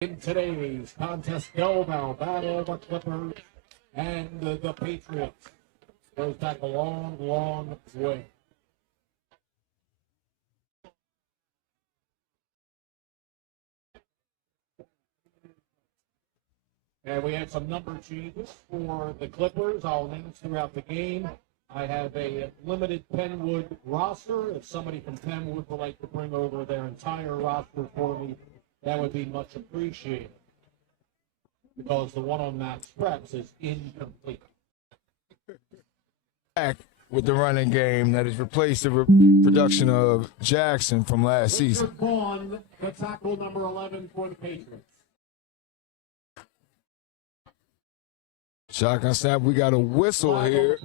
In today's contest, Bellbow battle the Clippers and the Patriots. Goes back a long, long way. And we have some number changes for the Clippers. I'll announce throughout the game. I have a limited Penwood roster. If somebody from Penwood would like to bring over their entire roster for me, that would be much appreciated. Because the one on Max Preps is incomplete. Back with the running game that has replaced the production of Jackson from last season. Vaughn, the tackle number 11 for the Patriots. Shotgun snap, we got a whistle here.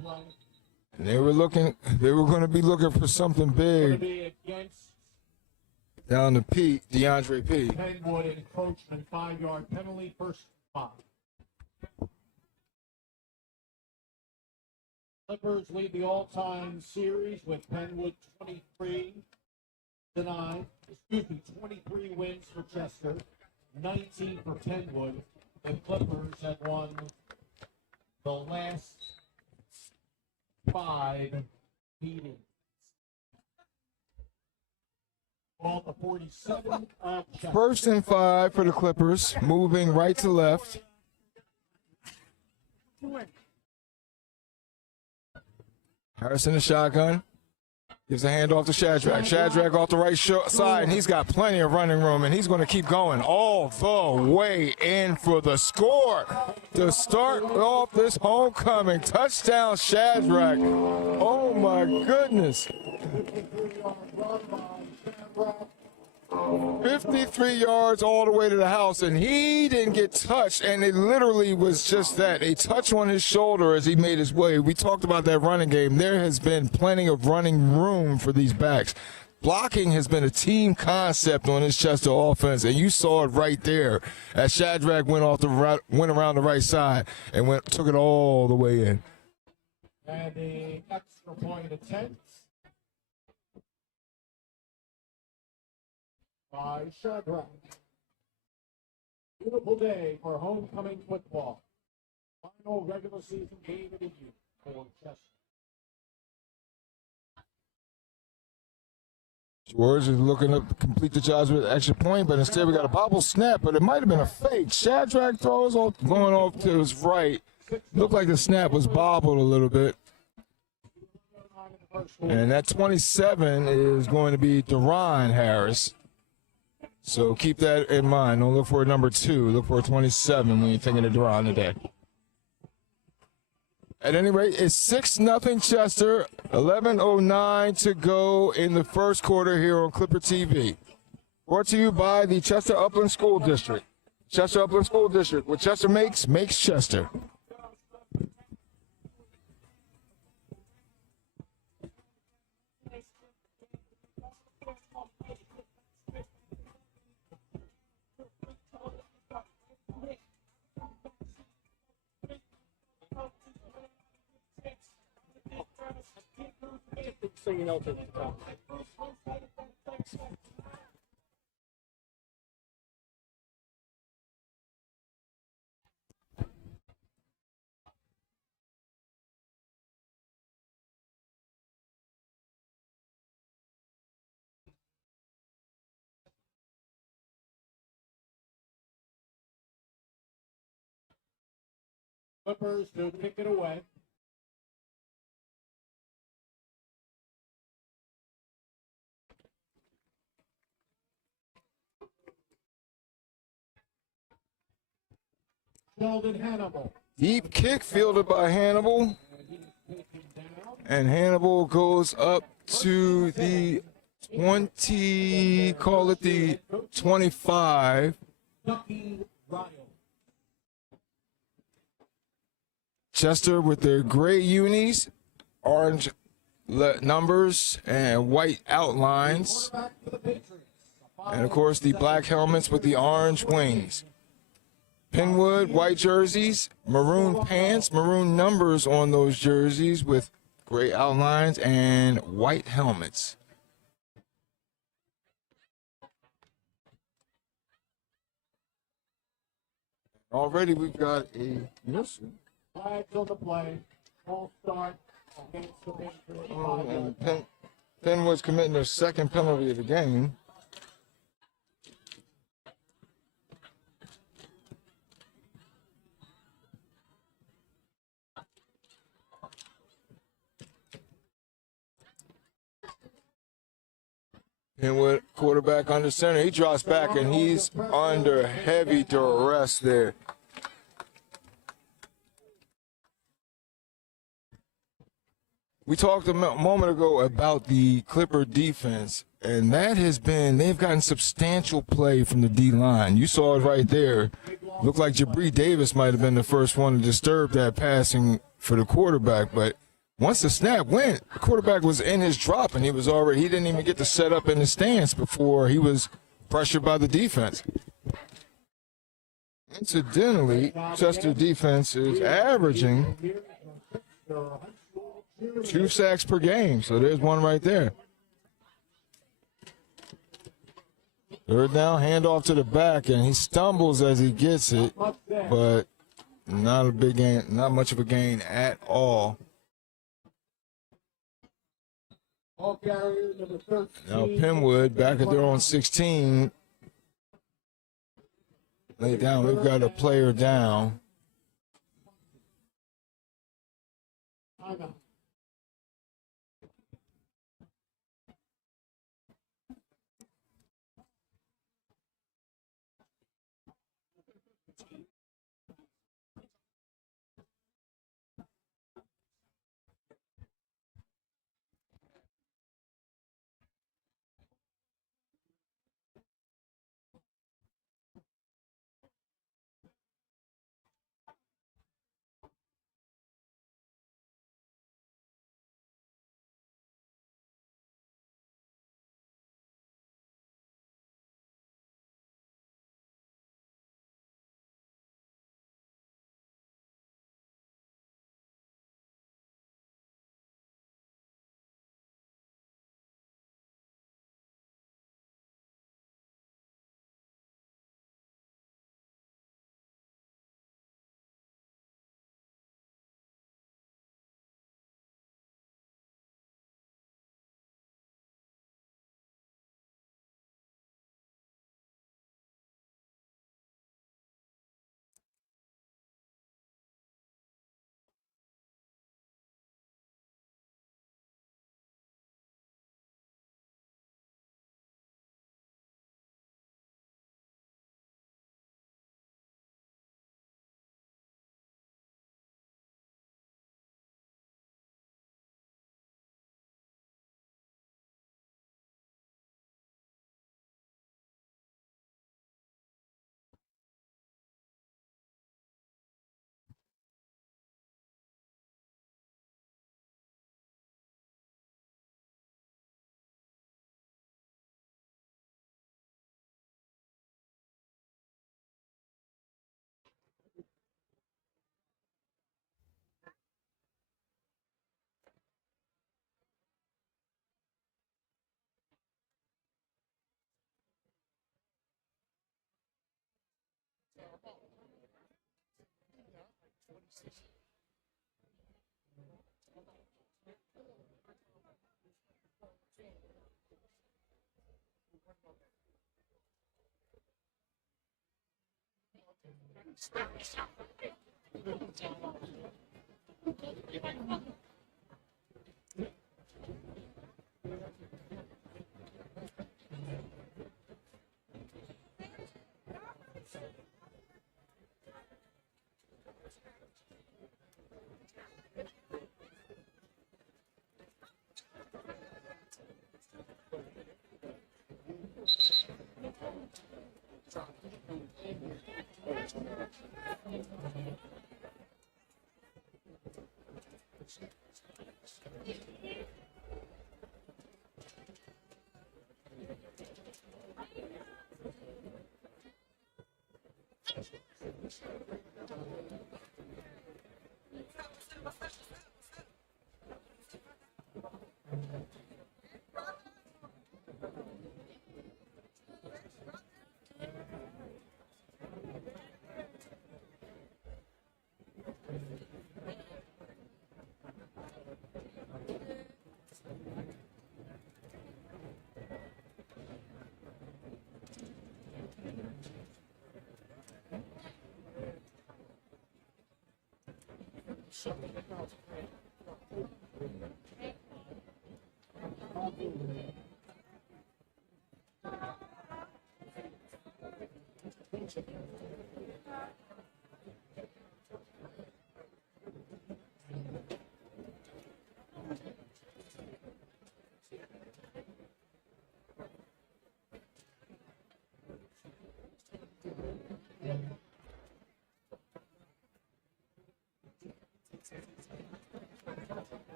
And they were going to be looking for something big down to Pete, DeAndre P. Penwood encroachment, 5-yard penalty, first 5. Clippers lead the all-time series with Penwood 23 wins for Chester, 19 for Penwood. The Clippers have won the last 5 meetings. Ball to 47 of Chester. First and 5 for the Clippers, moving right to left. Harrison the shotgun. Gives a handoff to Shadrack. Shadrack off the right side, and he's got plenty of running room, and he's going to keep going all the way in for the score to start off this homecoming. Touchdown, Shadrack. Oh, my goodness. 53 yards all the way to the house, and he didn't get touched, and it literally was just that, a touch on his shoulder as he made his way. We talked about that running game. There has been plenty of running room for these backs. Blocking has been a team concept on this Chester offense, and you saw it right there as Shadrack went around the right side and took it all the way in. And the extra point attempt by Shadrack. Beautiful day for homecoming football. Final regular season game of the year for Chester. George is looking to complete the charge with an extra point, but instead we got a bobble snap, but it might have been a fake. Shadrack throws going off to his right. Looked like the snap was bobbled a little bit. And that 27 is going to be Deron Harris. So keep that in mind. Don't look for a number 2. Look for a 27 when you're thinking of Deron today. At any rate, it's 6-0 Chester. 11:09 to go in the first quarter here on Clipper TV. Brought to you by the Chester Upland School District. Chester Upland School District. What Chester makes Chester. So you know to come. Clippers to kick it away. Hannibal. Deep kick fielded by Hannibal. And Hannibal goes up to the 20, call it the 25. Chester with their gray unis, orange numbers, and white outlines. And, of course, the black helmets with the orange wings. Penwood, white jerseys, maroon pants, maroon numbers on those jerseys with gray outlines, and white helmets. Already we've got a missile. Flags on the play. Full start against the Patriots. And Penn was committing their second penalty of the game. Penwood, quarterback under center. He drops back and he's under heavy duress there. We talked a moment ago about the Clipper defense, and that has been, they've gotten substantial play from the D-line. You saw it right there. Looked like Jabri Davis might have been the first one to disturb that passing for the quarterback, but once the snap went, the quarterback was in his drop, and he didn't even get to set up in the stance before he was pressured by the defense. Incidentally, Chester defense is averaging 2 sacks per game, so there's one right there. Third down, handoff to the back, and he stumbles as he gets it, but not a big gain, not much of a gain at all. Now Penwood back at their own 16. Lay down. We've got a player down.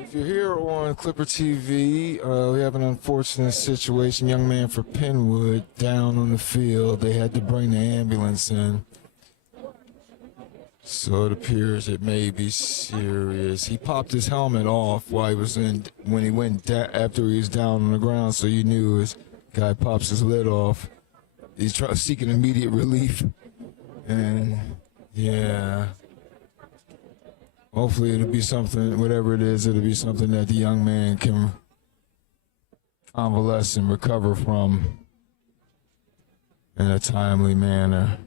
If you're here on Clipper TV, we have an unfortunate situation. Young man for Penwood down on the field. They had to bring the ambulance in. So it appears it may be serious. He popped his helmet off while he was when he went after he was down on the ground, so you knew his guy pops his lid off. He's seeking immediate relief, and yeah. Hopefully it'll be something, whatever it is, it'll be something that the young man can convalesce and recover from in a timely manner.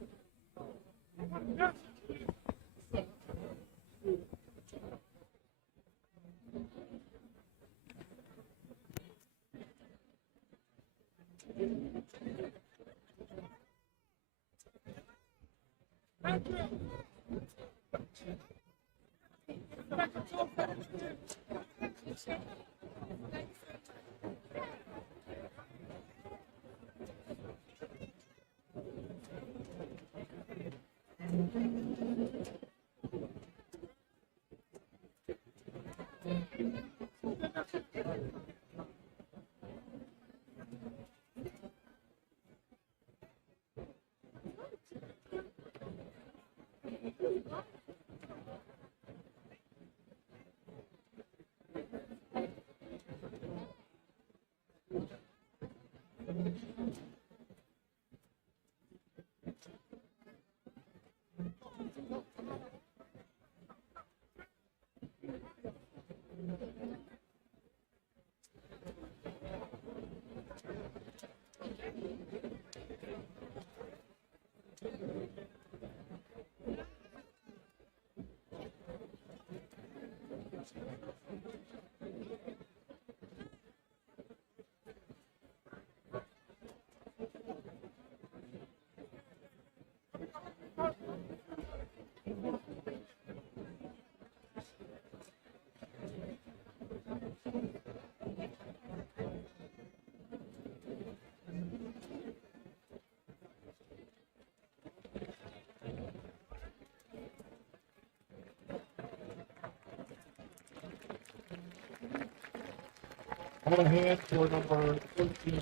On a hand for number 13,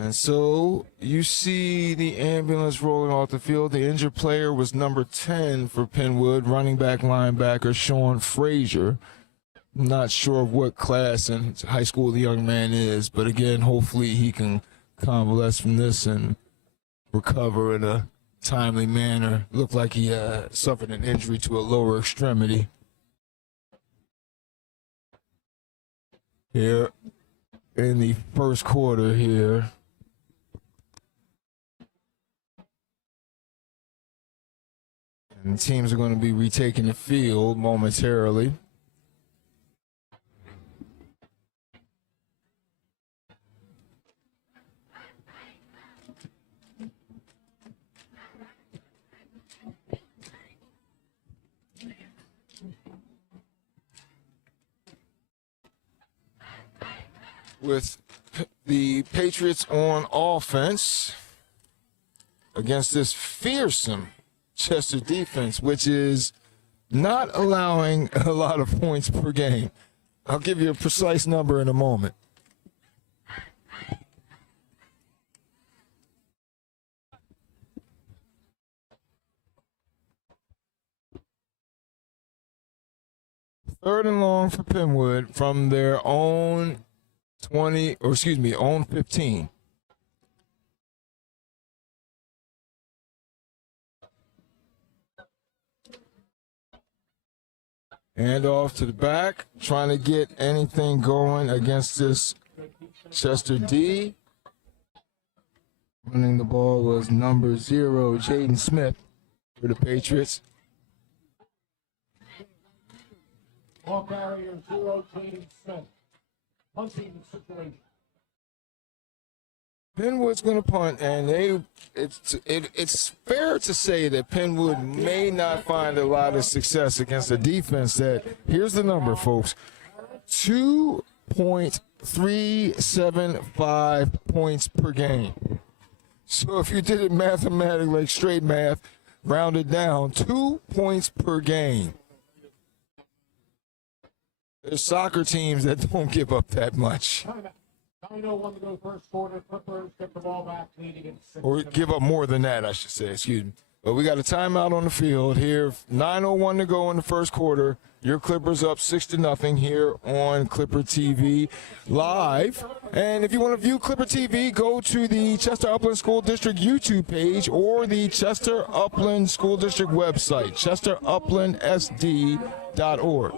And so you see the ambulance rolling off the field. The injured player was number 10 for Penwood, running back linebacker Sean Frazier. I'm not sure of what class in high school the young man is, but again, hopefully he can convalesce from this and recover in a timely manner. Looked like he suffered an injury to a lower extremity. Here in the first quarter here. And teams are going to be retaking the field momentarily. With the Patriots on offense against this fearsome Chester defense, which is not allowing a lot of points per game. I'll give you a precise number in a moment. Third and long for Penwood from their own 15. Hand off to the back, trying to get anything going against this Chester D. Running the ball was number 0, Jaden Smith for the Patriots. Ball carrier 0, Jaden Smith. Punting situation. Penwood's going to punt, and it's fair to say that Penwood may not find a lot of success against a defense that, here's the number, folks, 2.375 points per game. So if you did it mathematically, like straight math, rounded down, 2 points per game. There's soccer teams that don't give up that much. 9:01 to go first quarter. Clippers get the ball back, leading it 6. Or give up more than that, I should say. Excuse me. But we got a timeout on the field here. 9:01 to go in the first quarter. Your Clippers up 6-0 here on Clipper TV live. And if you want to view Clipper TV, go to the Chester Upland School District YouTube page or the Chester Upland School District website, chesterupplandsd.org.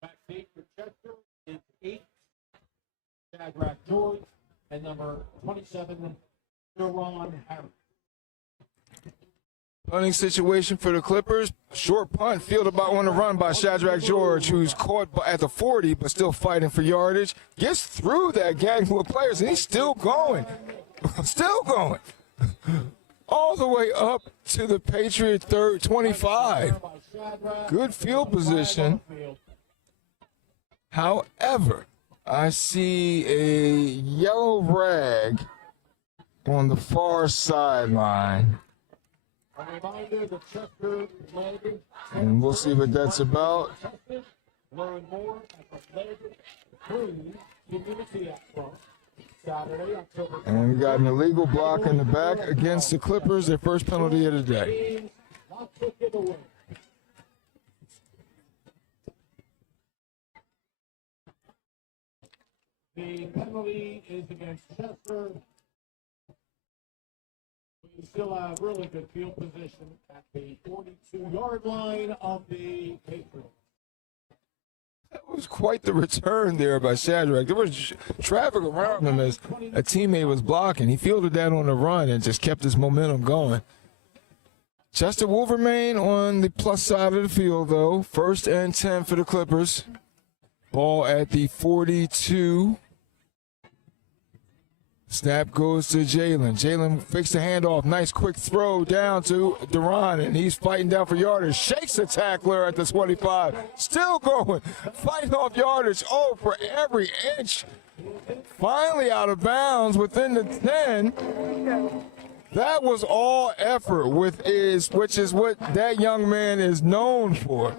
Backstage for Chester is 8, Shadrack George, and number 27, Deron Harris. Punting situation for the Clippers. Short punt fielded on the run by Shadrack George, who's caught at the 40 but still fighting for yardage. Gets through that gang of players, and he's still going. Still going. All the way up to the Patriot 25. Good field position. However, I see a yellow rag on the far sideline. A reminder, the Chester Leg. And we'll see what that's about. Learn more at the Leg Crew Community Expo. Saturday, October. And we got an illegal block in the back against the Clippers, their first penalty of the day. Lots of giveaway. The penalty is against Chester. We still have really good field position at the 42-yard line of the Patriots. That was quite the return there by Shadrack. There was traffic around him as a teammate was blocking. He fielded that on the run and just kept his momentum going. Chester will remain on the plus side of the field, though. 1st and 10 for the Clippers. Ball at the 42. Snap goes to Jalen. Jalen fakes the handoff. Nice quick throw down to Deron, and he's fighting down for yardage. Shakes the tackler at the 25. Still going. Fighting off yardage. Oh, for every inch. Finally out of bounds within the 10. That was all effort, which is what that young man is known for.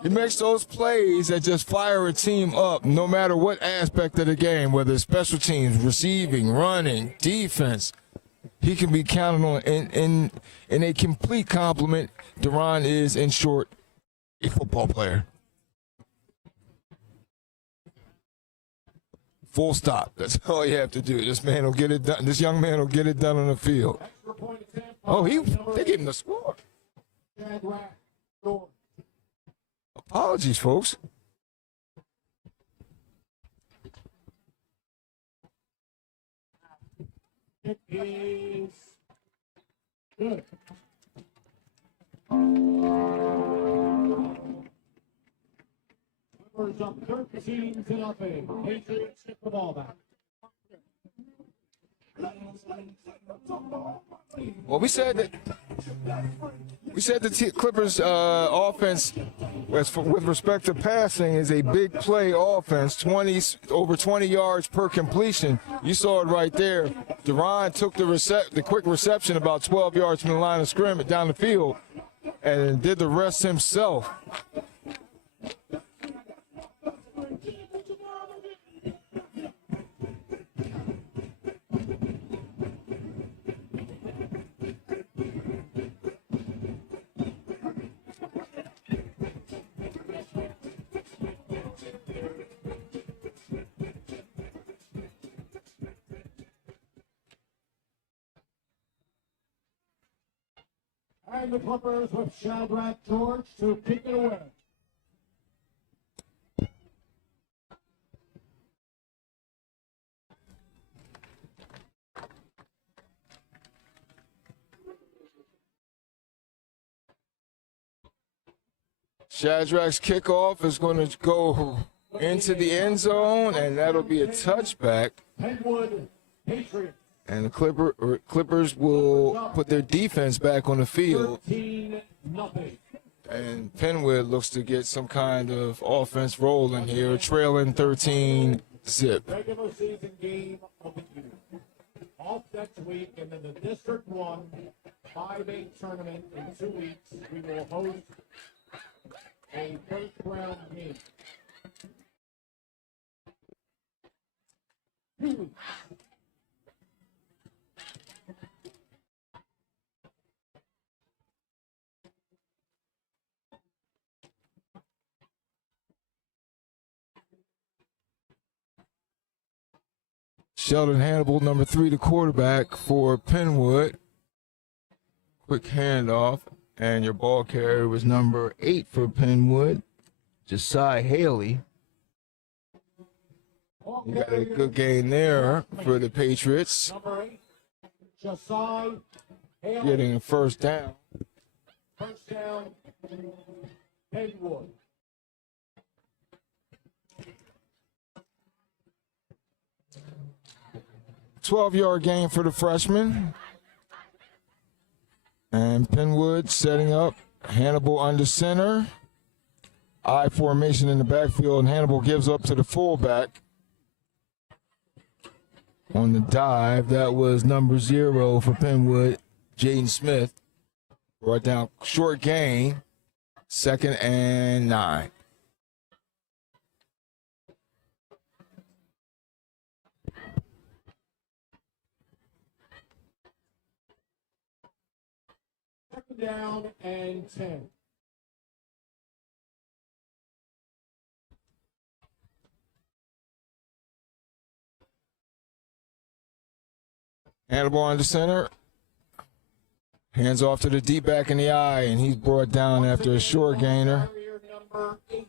He makes those plays that just fire a team up no matter what aspect of the game, whether it's special teams, receiving, running, defense. He can be counted on in a complete compliment. Deron is, in short, a football player. Full stop. That's all you have to do. This man will get it done. This young man will get it done on the field. Oh, they gave him the score. Apologies, folks. It is good. Clippers up 13-0. Patriots get the ball back. Well, we said the Clippers offense, with respect to passing, is a big play offense. Over 20 yards per completion. You saw it right there. Deron took the quick reception about 12 yards from the line of scrimmage down the field, and did the rest himself. And the Clippers with Shadrack George to kick it away. Shadrack's kickoff is going to go into the end zone, and that'll be a touchback. Penwood Patriots. And the Clippers will put their defense back on the field. 13-0. And Penwood looks to get some kind of offense rolling here, trailing 13-zip. Regular season game of the year. Off next week, and then the District 1 5A tournament in 2 weeks. We will host a first round game. 2 weeks. Sheldon Hannibal, number 3, the quarterback for Penwood. Quick handoff, and your ball carrier was number 8 for Penwood, Josiah Haley. You got a good gain there for the Patriots, Number 8, Josiah Haley. getting a first down. First down, Penwood. 12-yard gain for the freshman. And Penwood setting up. Hannibal under center. I formation in the backfield, and Hannibal gives up to the fullback. On the dive, that was number 0 for Penwood, Jaden Smith. Brought down short gain, 2nd and 9. Down and 10. Hannibal under center. Hands off to the deep back in the eye, and he's brought down after a short gainer. Number 8.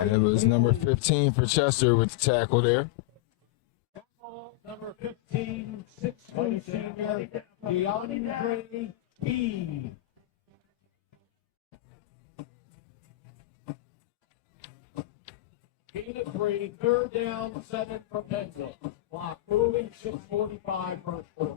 And it was number 15 for Chester with the tackle there. Number 15, 6'2" senior, DeAndre P. Gain of 3, 3rd down, 7 from Pennsylvania. Clock moving, 6:45 first quarter.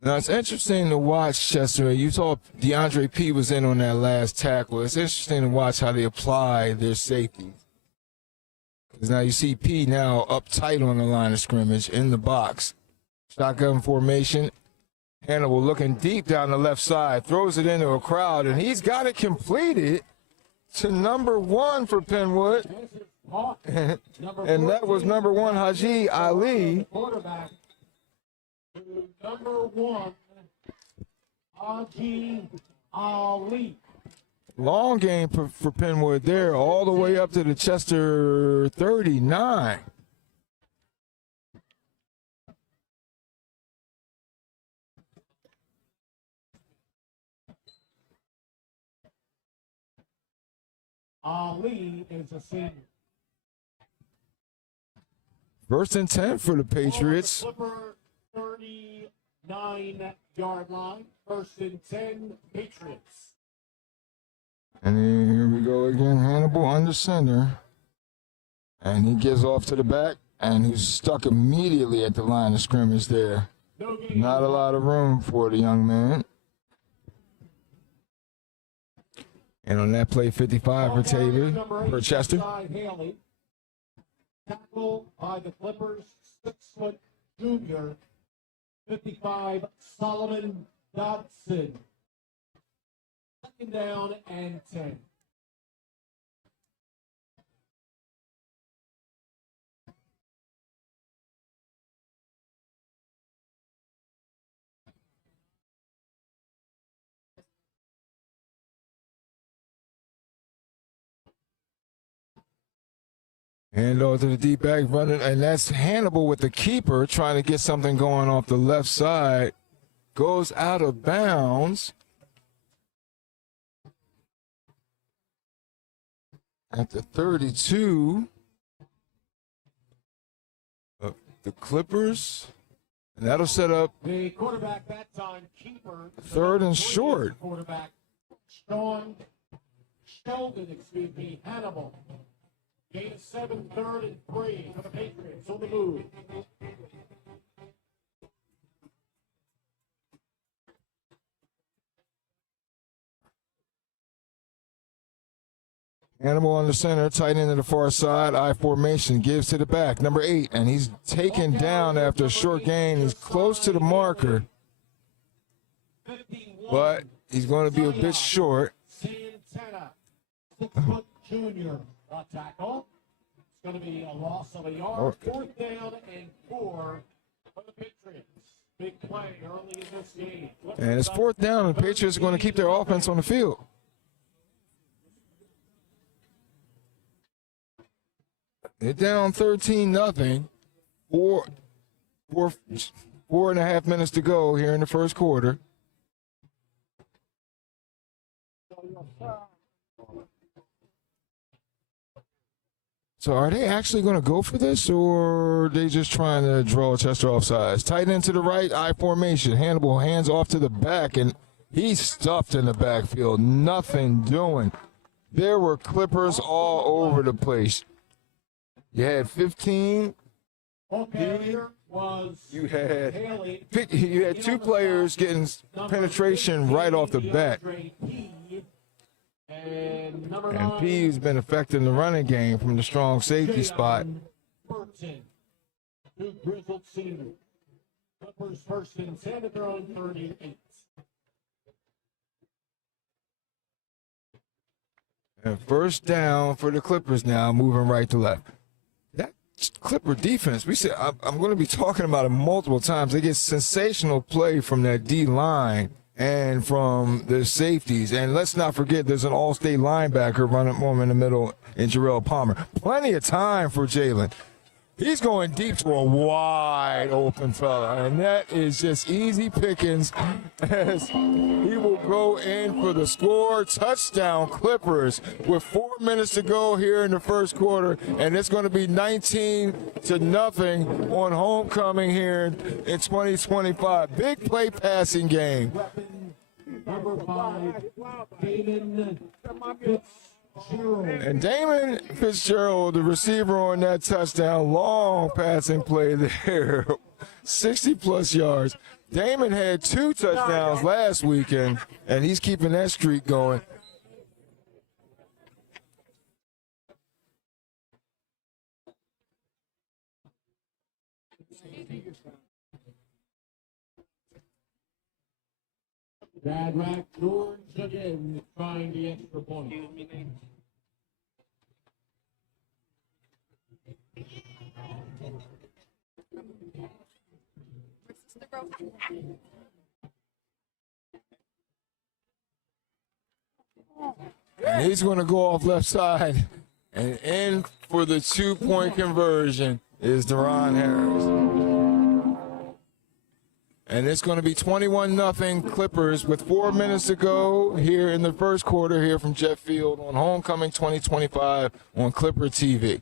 Now, it's interesting to watch, Chester. You saw DeAndre P. was in on that last tackle. It's interesting to watch how they apply their safety. Because now you see P now up tight on the line of scrimmage in the box. Shotgun formation. Hannibal looking deep down the left side, throws it into a crowd, and he's got it completed to number 1 for Penwood. And that was number 1, Haji Ali. Quarterback. Number 1, Haji Ali. Long game for Penwood there, all the way up to the Chester 39. Ali is a senior. 1st and 10 for the Patriots. Clipper 39-yard line. 1st and 10, Patriots. And then here we go again, Hannibal under center. And he gives off to the back, and he's stuck immediately at the line of scrimmage there. Not a lot of room for the young man. And on that play, 55 for Taylor, for Chester. Haley. Tackle by the Clippers, 6-foot junior, 55, Solomon Dodson. 2nd down and 10. Hand off to the deep back running, and that's Hannibal with the keeper trying to get something going off the left side. Goes out of bounds at the 32 of the Clippers. And that'll set up The quarterback that time, keeper. third and short. Quarterback, Hannibal. Gain of 7, 3rd and 3 for the Patriots on the move. Hannibal on the center, tight end to the far side, I formation, gives to the back, number 8, and he's taken down after a short gain. He's close to the marker, but he's going to be a bit short. Santana, 6-foot junior, tackle. It's going to be a loss of a yard. 4th down and 4 for the Patriots. Big play early in this game. And it's 4th down, and the Patriots are going to keep their offense on the field. They're down 13-0. 4.5 minutes to go here in the first quarter. So are they actually going to go for this, or are they just trying to draw Chester offsides? Tight end to the right, I formation. Hannibal hands off to the back, and he's stuffed in the backfield. Nothing doing. There were Clippers all over the place. You had 15. You had 2 players getting penetration right off the bat. And P has been affecting the running game from the strong safety spot. Clippers 1st and 10 at their own 38. And 1st down for the Clippers now, moving right to left. That Clipper defense, we said I'm going to be talking about it multiple times. They get sensational play from that D line and from the safeties. And let's not forget, there's an all-state linebacker running home in the middle in Jarrell Palmer. Plenty of time for Jalen. He's going deep to a wide open fella, and that is just easy pickings as he will go in for the score. Touchdown Clippers with 4 minutes to go here in the first quarter, and it's going to be 19-0 on homecoming here in 2025. Big play passing game. Number 5, Damon Fitzgerald. And Damon Fitzgerald, the receiver on that touchdown, long passing play there, 60-plus yards. Damon had 2 touchdowns last weekend, and he's keeping that streak going. Shadrack George again trying the extra point. And he's going to go off left side, and in for the 2-point conversion is Deron Harris. And it's going to be 21-0 Clippers with 4 minutes to go here in the first quarter here from Jet Field on Homecoming 2025 on Clipper TV.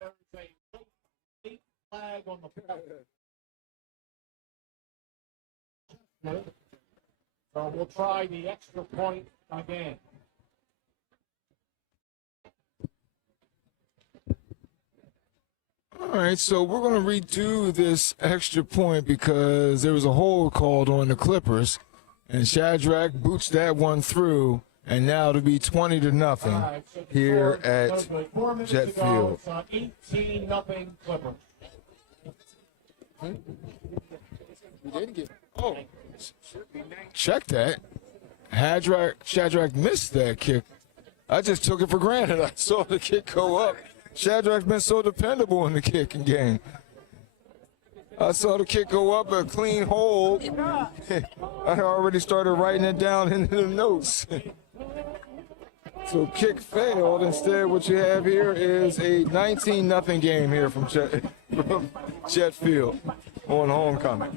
There's a late flag on the play. So we'll try the extra point again. All right, so we're going to redo this extra point because there was a hold called on the Clippers, and Shadrack boots that one through, And now to be 20-0 All right, so the here score, at no good. 4 minutes Jet ago, Field. It's 18-0 Clippers. Oh, check that. Shadrack missed that kick. I just took it for granted. I saw the kick go up. Shadrack's been so dependable in the kicking game. I saw the kick go up, a clean hold. I already started writing it down into the notes. So kick failed. Instead, what you have here is a 19-0 game here from Jet Field on homecoming.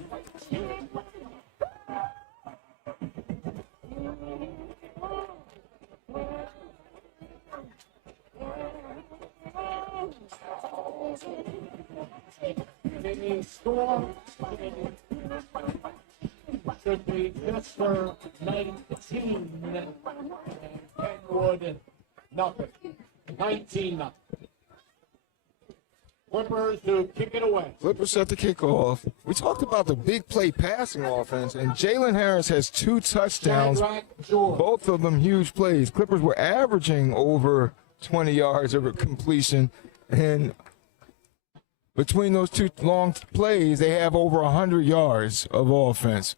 The score should be Mr. 19 and Penwood nothing. 19-0. Clippers to kick it away. Clippers set the kickoff. We talked about the big play passing offense, and Jalen Harris has 2 touchdowns, Shadrack George. both of them huge plays. Clippers were averaging over 20 yards of completion, and between those 2 long plays, they have over 100 yards of offense.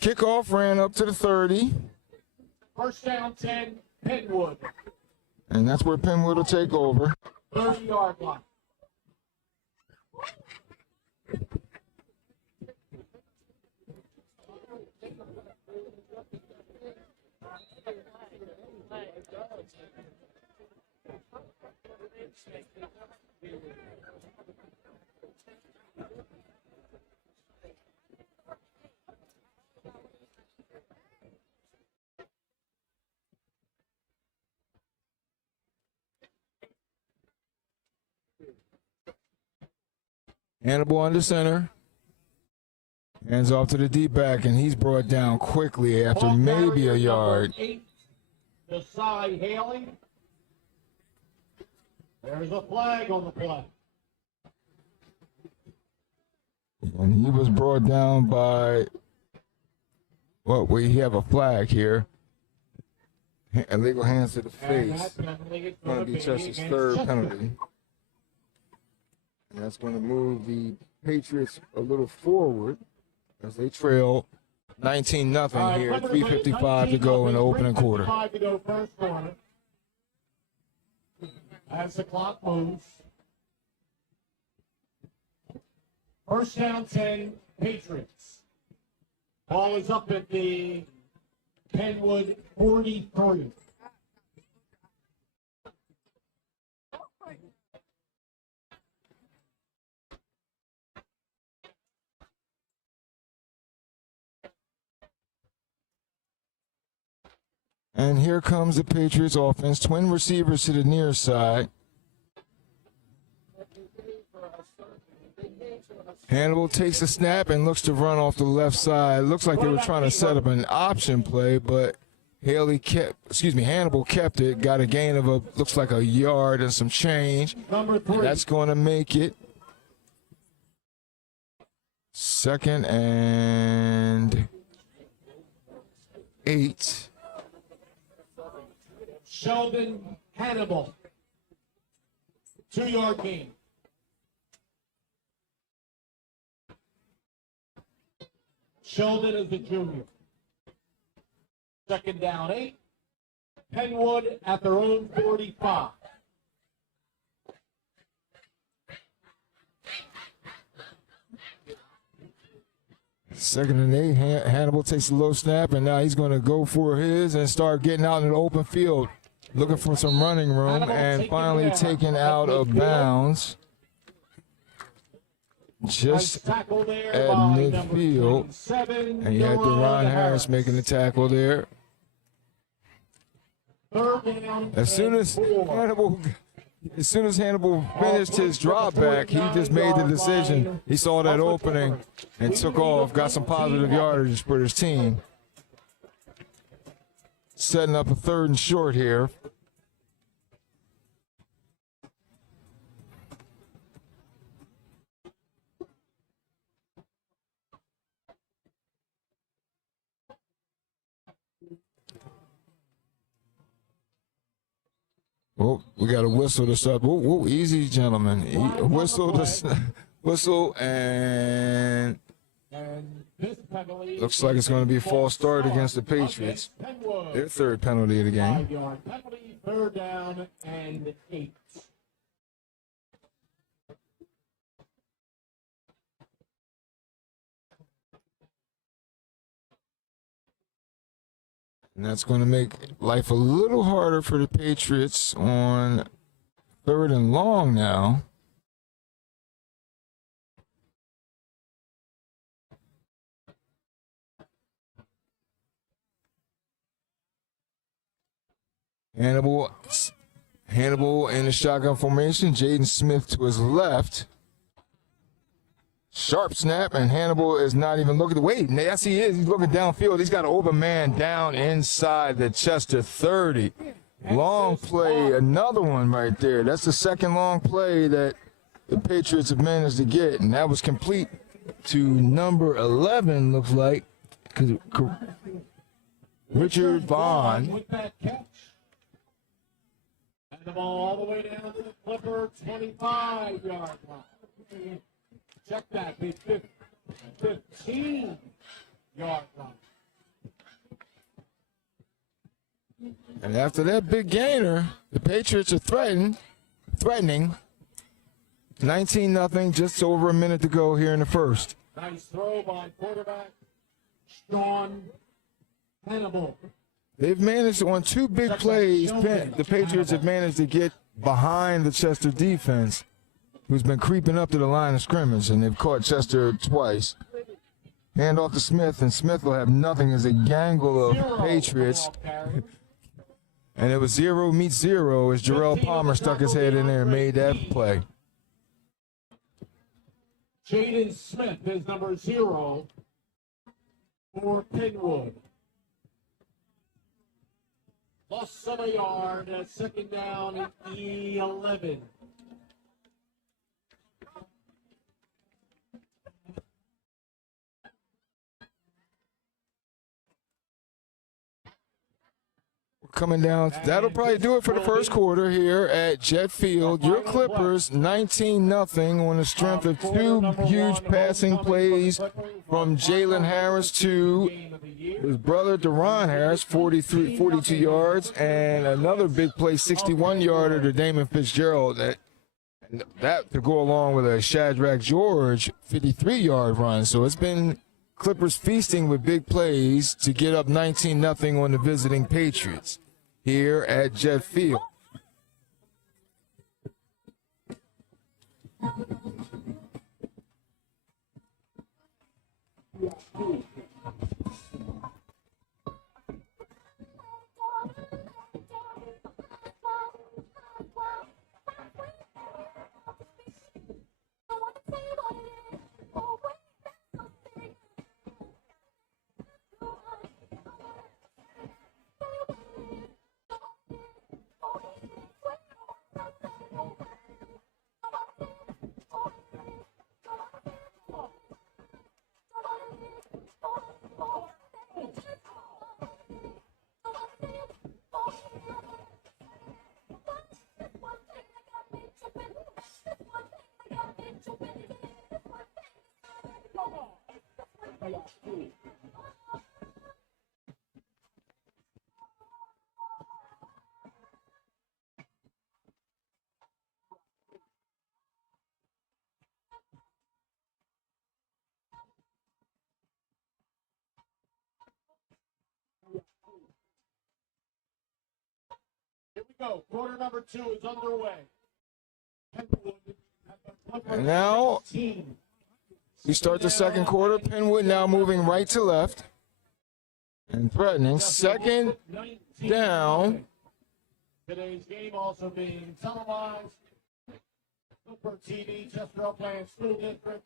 Kickoff ran up to the 30. First down 10, Penwood. And that's where Penwood will take over. 30-yard line. Hannibal under center. Hands off to the deep back, and he's brought down quickly after Ball maybe carrier a yard. number 8, Desai Haley. There's a flag on the play. And he was brought down by, well, we have a flag here. Illegal hands to the And face. that penalty is Going going to be Chester's against third Chester. penalty. And that's going to move the Patriots a little forward as they trail 19-0 All right, here, Clippers 3:55 to go in the opening quarter. 3:55 to go first quarter. As the clock moves. First down 10, Patriots. Ball is up at the Penwood 43. And here comes the Patriots offense. Twin receivers to the near side. Hannibal takes a snap and looks to run off the left side. Looks like they were trying to set up an option play, but Hannibal kept it. Got a gain of looks like a yard and some change. Number 3. That's going to make it 2nd and 8. Sheldon Hannibal. 2-yard gain. Sheldon is a junior. 2nd down 8. Penwood at their own 45. Second and 8, Hannibal takes a low snap, and now he's going to go for his and start getting out in the open field, looking for some running room, and finally taken out of bounds just Tackle there at by midfield. number 7, And you had Deron Harris making the tackle there. 3rd down As soon and as 4. Hannibal finished his drop back, he just made the decision. He saw that opening and took off, got some positive yardage for his team. Setting up a 3rd and short here. Oh, we got a whistle to start. Whoa, whoa, easy, gentlemen. Whistle to whistle, and looks like it's going to be a false start against the Patriots. Their third penalty of the game. 5-yard penalty, 3rd down and 8. And that's going to make life a little harder for the Patriots on 3rd and long now. Hannibal in the shotgun formation. Jaden Smith to his left. Sharp snap, and Hannibal is not even looking. Wait, yes, he is. He's looking downfield. He's got an open man down inside the Chester 30. Long play, another one right there. That's the second long play that the Patriots have managed to get, and that was complete to number 11, looks like. Richard Vaughn. With that catch. And the ball all the way down to the Clipper 25-yard line. Check that, big 15-yard line. And after that big gainer, the Patriots are threatening. 19-0, just over a minute to go here in the first. Nice throw by quarterback Sean Hannibal. They've managed on 2 big plays. The Patriots have managed to get behind the Chester defense, who's been creeping up to the line of scrimmage, and they've caught Chester twice. Hand off to Smith, and Smith will have nothing as a gangle of Patriots. And it was 0 meets 0 as Jarrell Palmer stuck his head in there and made that play. Jaden Smith is number 0 for Penwood. Lost 7 yard at 2nd down and 11. Coming down, that'll probably do it for the first quarter here at Jet Field. Your Clippers 19-0 on the strength of 2 huge passing plays from Jalen Harris to his brother Deron Harris, 42 yards, and another big play, 61-yarder to Damon Fitzgerald. That to go along with a Shadrack George 53-yard run. So it's been Clippers feasting with big plays to get up 19-0 on the visiting Patriots here at Jet Field. Here we go. Quarter number 2 is underway. And now we start the second quarter. Penwood now moving right to left and threatening. 2nd down. Today's game also being televised. Super TV, Chester Upland School District.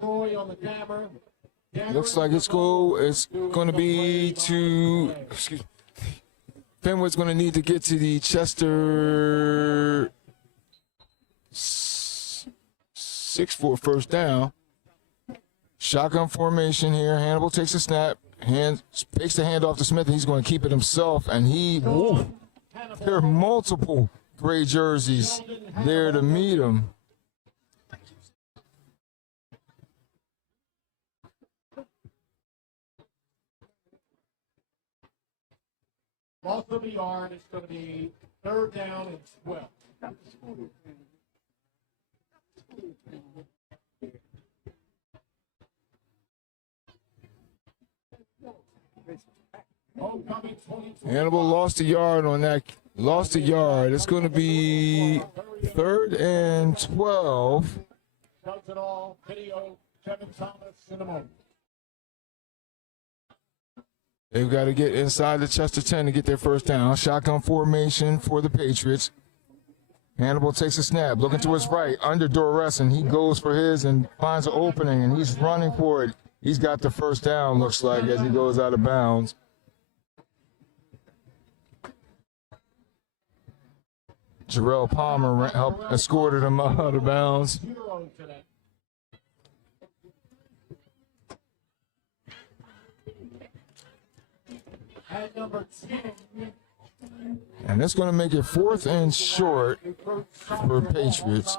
Troy on the camera. Looks like it's going to be to. Excuse me. Penwood's going to need to get to the Chester 6 for a first down. Shotgun formation here. Hannibal takes a snap. Takes the handoff to Smith. He's going to keep it himself, and he There are multiple gray jerseys there to meet him. Loss of the yard is going to be 3rd down and 12. Hannibal lost a yard on that. Lost a yard. It's going to be 3rd and 12. Does it all. Video. Kevin Thomas in a moment. They've got to get inside the Chester 10 to get their first down. Shotgun formation for the Patriots. Hannibal takes a snap, looking to his right, under duress, and he goes for his and finds an opening, and he's running for it. He's got the first down, looks like, as he goes out of bounds. Jarrell Palmer escorted him out of bounds. At number 10. And that's going to make it 4th and short for Patriots.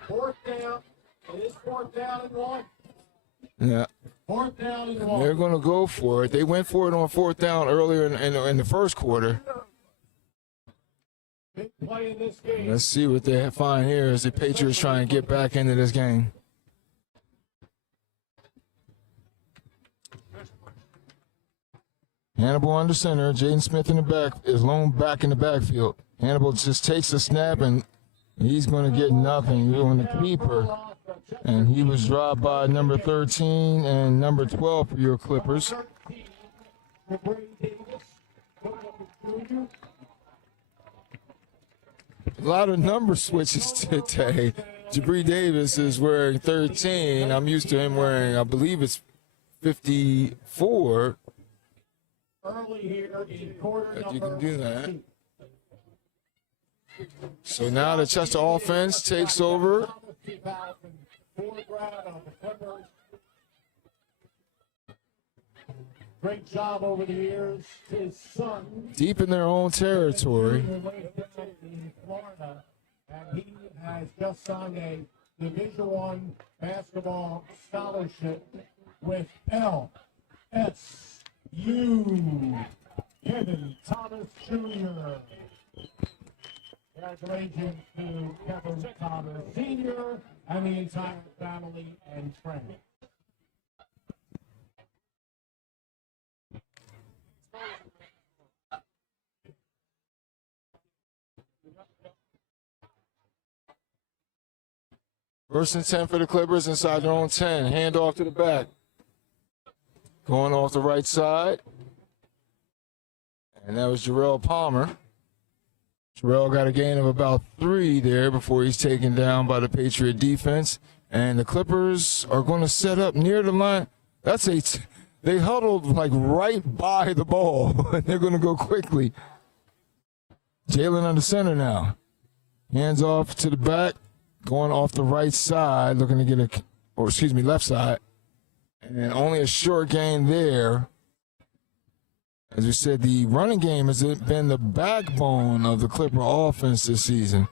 Fourth down. It is 4th down and 1. Yeah. 4th down and 1. They're going to go for it. They went for it on 4th down earlier in the first quarter. Big play in this game. Let's see what they find here as the Patriots try and get back into this game. Hannibal under center. Jaden Smith in the back is lone back in the backfield. Hannibal just takes a snap and he's going to get nothing. He's on the keeper. And he was dropped by number 13 and number 12 for your Clippers. A lot of number switches today. Jabri Davis is wearing 13. I'm used to him wearing, I believe it's 54. Early here in quarter But you number can do that. 2. So now the Chester offense takes over. Great job over the years. His son. Deep in their own territory. In Florida, and he has just signed a Division I basketball scholarship with LSU. Kevin Thomas Jr. Congratulations to Kevin Thomas Sr. and the entire family and friends. First and 10 for the Clippers inside their own 10. Hand off to the back. Going off the right side. And that was Jarrell Palmer. Jarrell got a gain of about 3 there before he's taken down by the Patriot defense. And the Clippers are going to set up near the line. They huddled like right by the ball. And they're going to go quickly. Jalen under center now. Hands off to the back. Going off the right side, looking to get left side. And only a short gain there. As we said, the running game has been the backbone of the Clipper offense this season.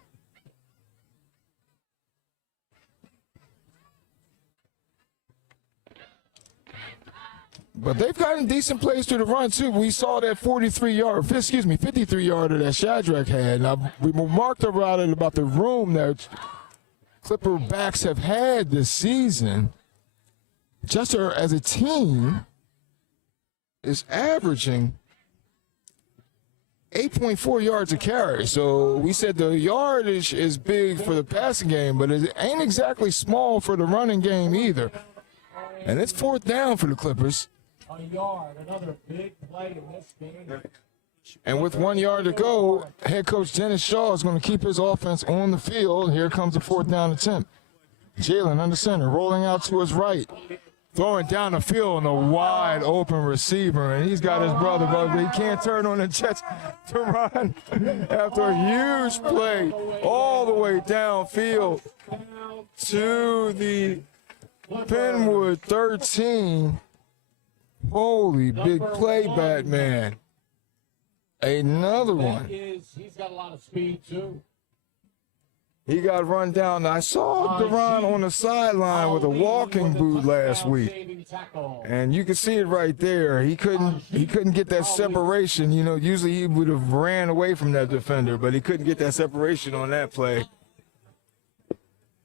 But they've gotten decent plays through the run, too. We saw that 53-yarder that Shadrack had. Now, we remarked about it, about the room that Clipper backs have had this season. Chester, as a team, is averaging 8.4 yards a carry. So we said the yardage is big for the passing game, but it ain't exactly small for the running game either. And it's 4th down for the Clippers. A yard, another big play in this game. And with 1 yard to go, head coach Dennis Shaw is going to keep his offense on the field. Here comes the 4th down attempt. Jalen under center, rolling out to his right, throwing down the field on a wide open receiver. And he's got his brother, but he can't turn on the Jets to run after a huge play all the way downfield to the Penwood 13. Holy big play, Batman. Another one. He's got a lot of speed, too. He got run down. I saw Duran on the sideline with a walking boot last week, and you can see it right there. He couldn't get that separation. You know, usually he would have ran away from that defender, but he couldn't get that separation on that play.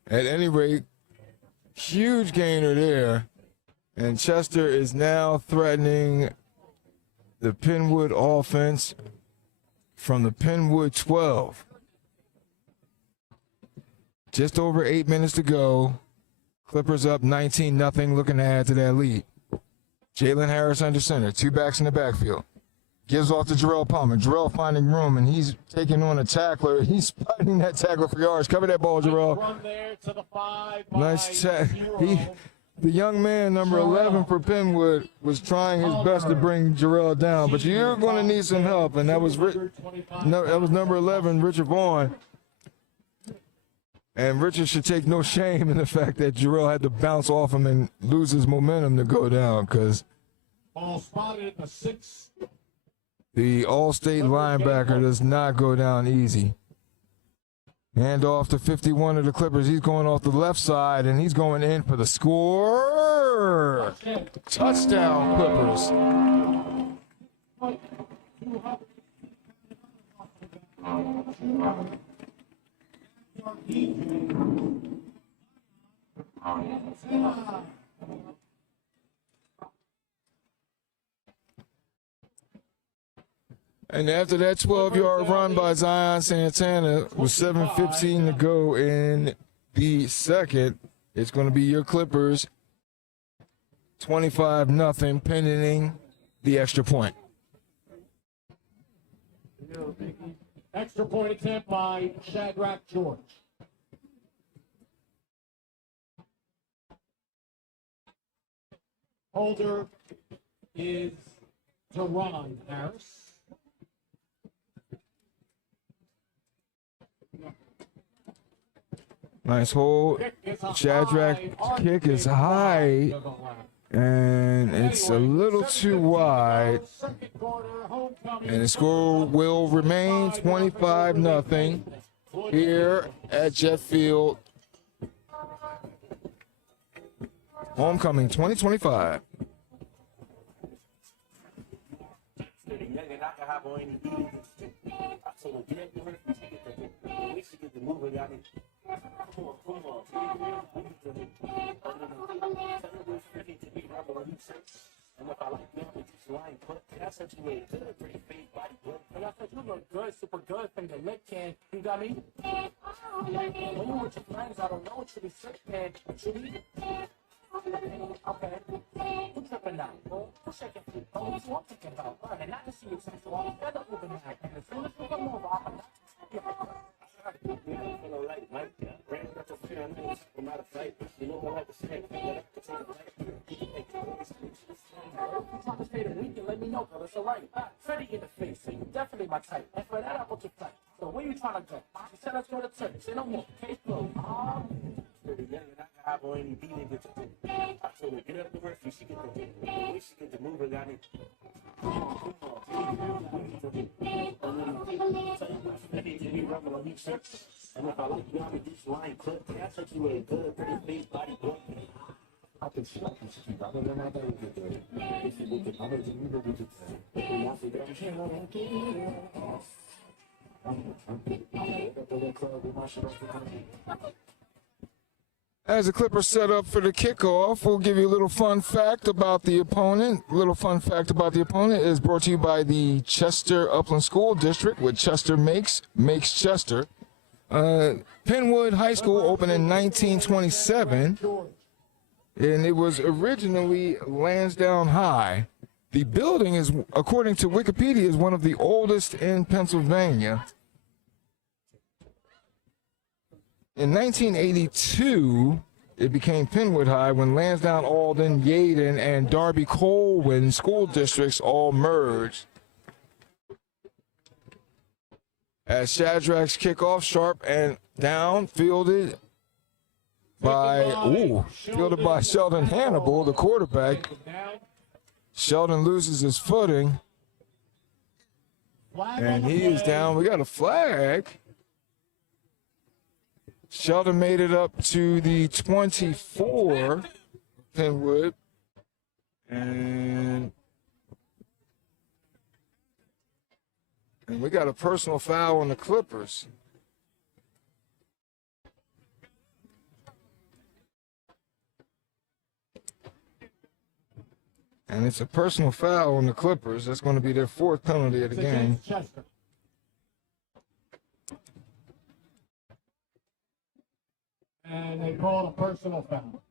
At any rate, huge gainer there, and Chester is now threatening the Penwood offense from the Penwood 12. Just over 8 minutes to go. Clippers up 19-0, looking to add to that lead. Jalen Harris under center, two backs in the backfield. Gives off to Jarrell Palmer. Jarrell finding room, and he's taking on a tackler. He's fighting that tackler for yards. Cover that ball, Jarrell. Run there to the 5 nice check. The young man, number 11 for Penwood, was trying his best to bring Jarrell down, but you're going to need some help, and that was number 11, Richard Vaughn. And Richard should take no shame in the fact that Jarrell had to bounce off him and lose his momentum to go down, because ball spotted at the 6. The All-State linebacker does not go down easy. Hand off to 51 of the Clippers. He's going off the left side, and he's going in for the score. Touchdown, Clippers. And after that 12-yard run by Zion Santana with 7:15 to go in the second, it's going to be your Clippers 25-0, pending the extra point. Extra point attempt by Shadrach George. Holder is Duran Harris. Nice hold. Shadrach kick is high, and it's a little too wide. And the score will remain 25-0 here at Jet Field. Homecoming 2025. And if I like them, it's just line put. That's such a way good, pretty face, body good. And I said, you look good, super good, from the lick can. You got me? When you with your friends, I don't know what you be sick, man. What you need? Okay. You tripping now, bro. You shaking feet, bro. What you thinking about? Run, and not to see you sexual. I'm fed up with the night. And as soon as you come over, I'm not. Let me know, brother. It's alright. Freddie in the face, so you definitely my type. And for that, I put your fight. So where you trying to go? You said let's go to church. Say no more. Case closed. I told her, get up the work, she get the mover, got it. And if I like you, I'm this line clip. That's such a way good, pretty face, body good. I can see like this. I don't know how that would get there. If you look at other than you look at it. If you want to get up here, I don't get it. As the Clippers set up for the kickoff, we'll give you a little fun fact about the opponent. A little fun fact about the opponent is brought to you by the Chester Upland School District, what Chester makes Chester. Penwood High School opened in 1927, and it was originally Lansdowne High. The building is, according to Wikipedia, is one of the oldest in Pennsylvania. In 1982, it became Penwood High when Lansdowne, Alden, Yeadon, and Darby Colwyn school districts all merged. As Shadrach's kickoff, sharp and down, fielded fielded by Sheldon Hannibal, the quarterback. Sheldon loses his footing, and he is down. We got a flag. Sheldon made it up to the 24, Penwood, and we got a personal foul on the Clippers. And it's a personal foul on the Clippers. That's going to be their fourth penalty of the game. And they call it a personal foul.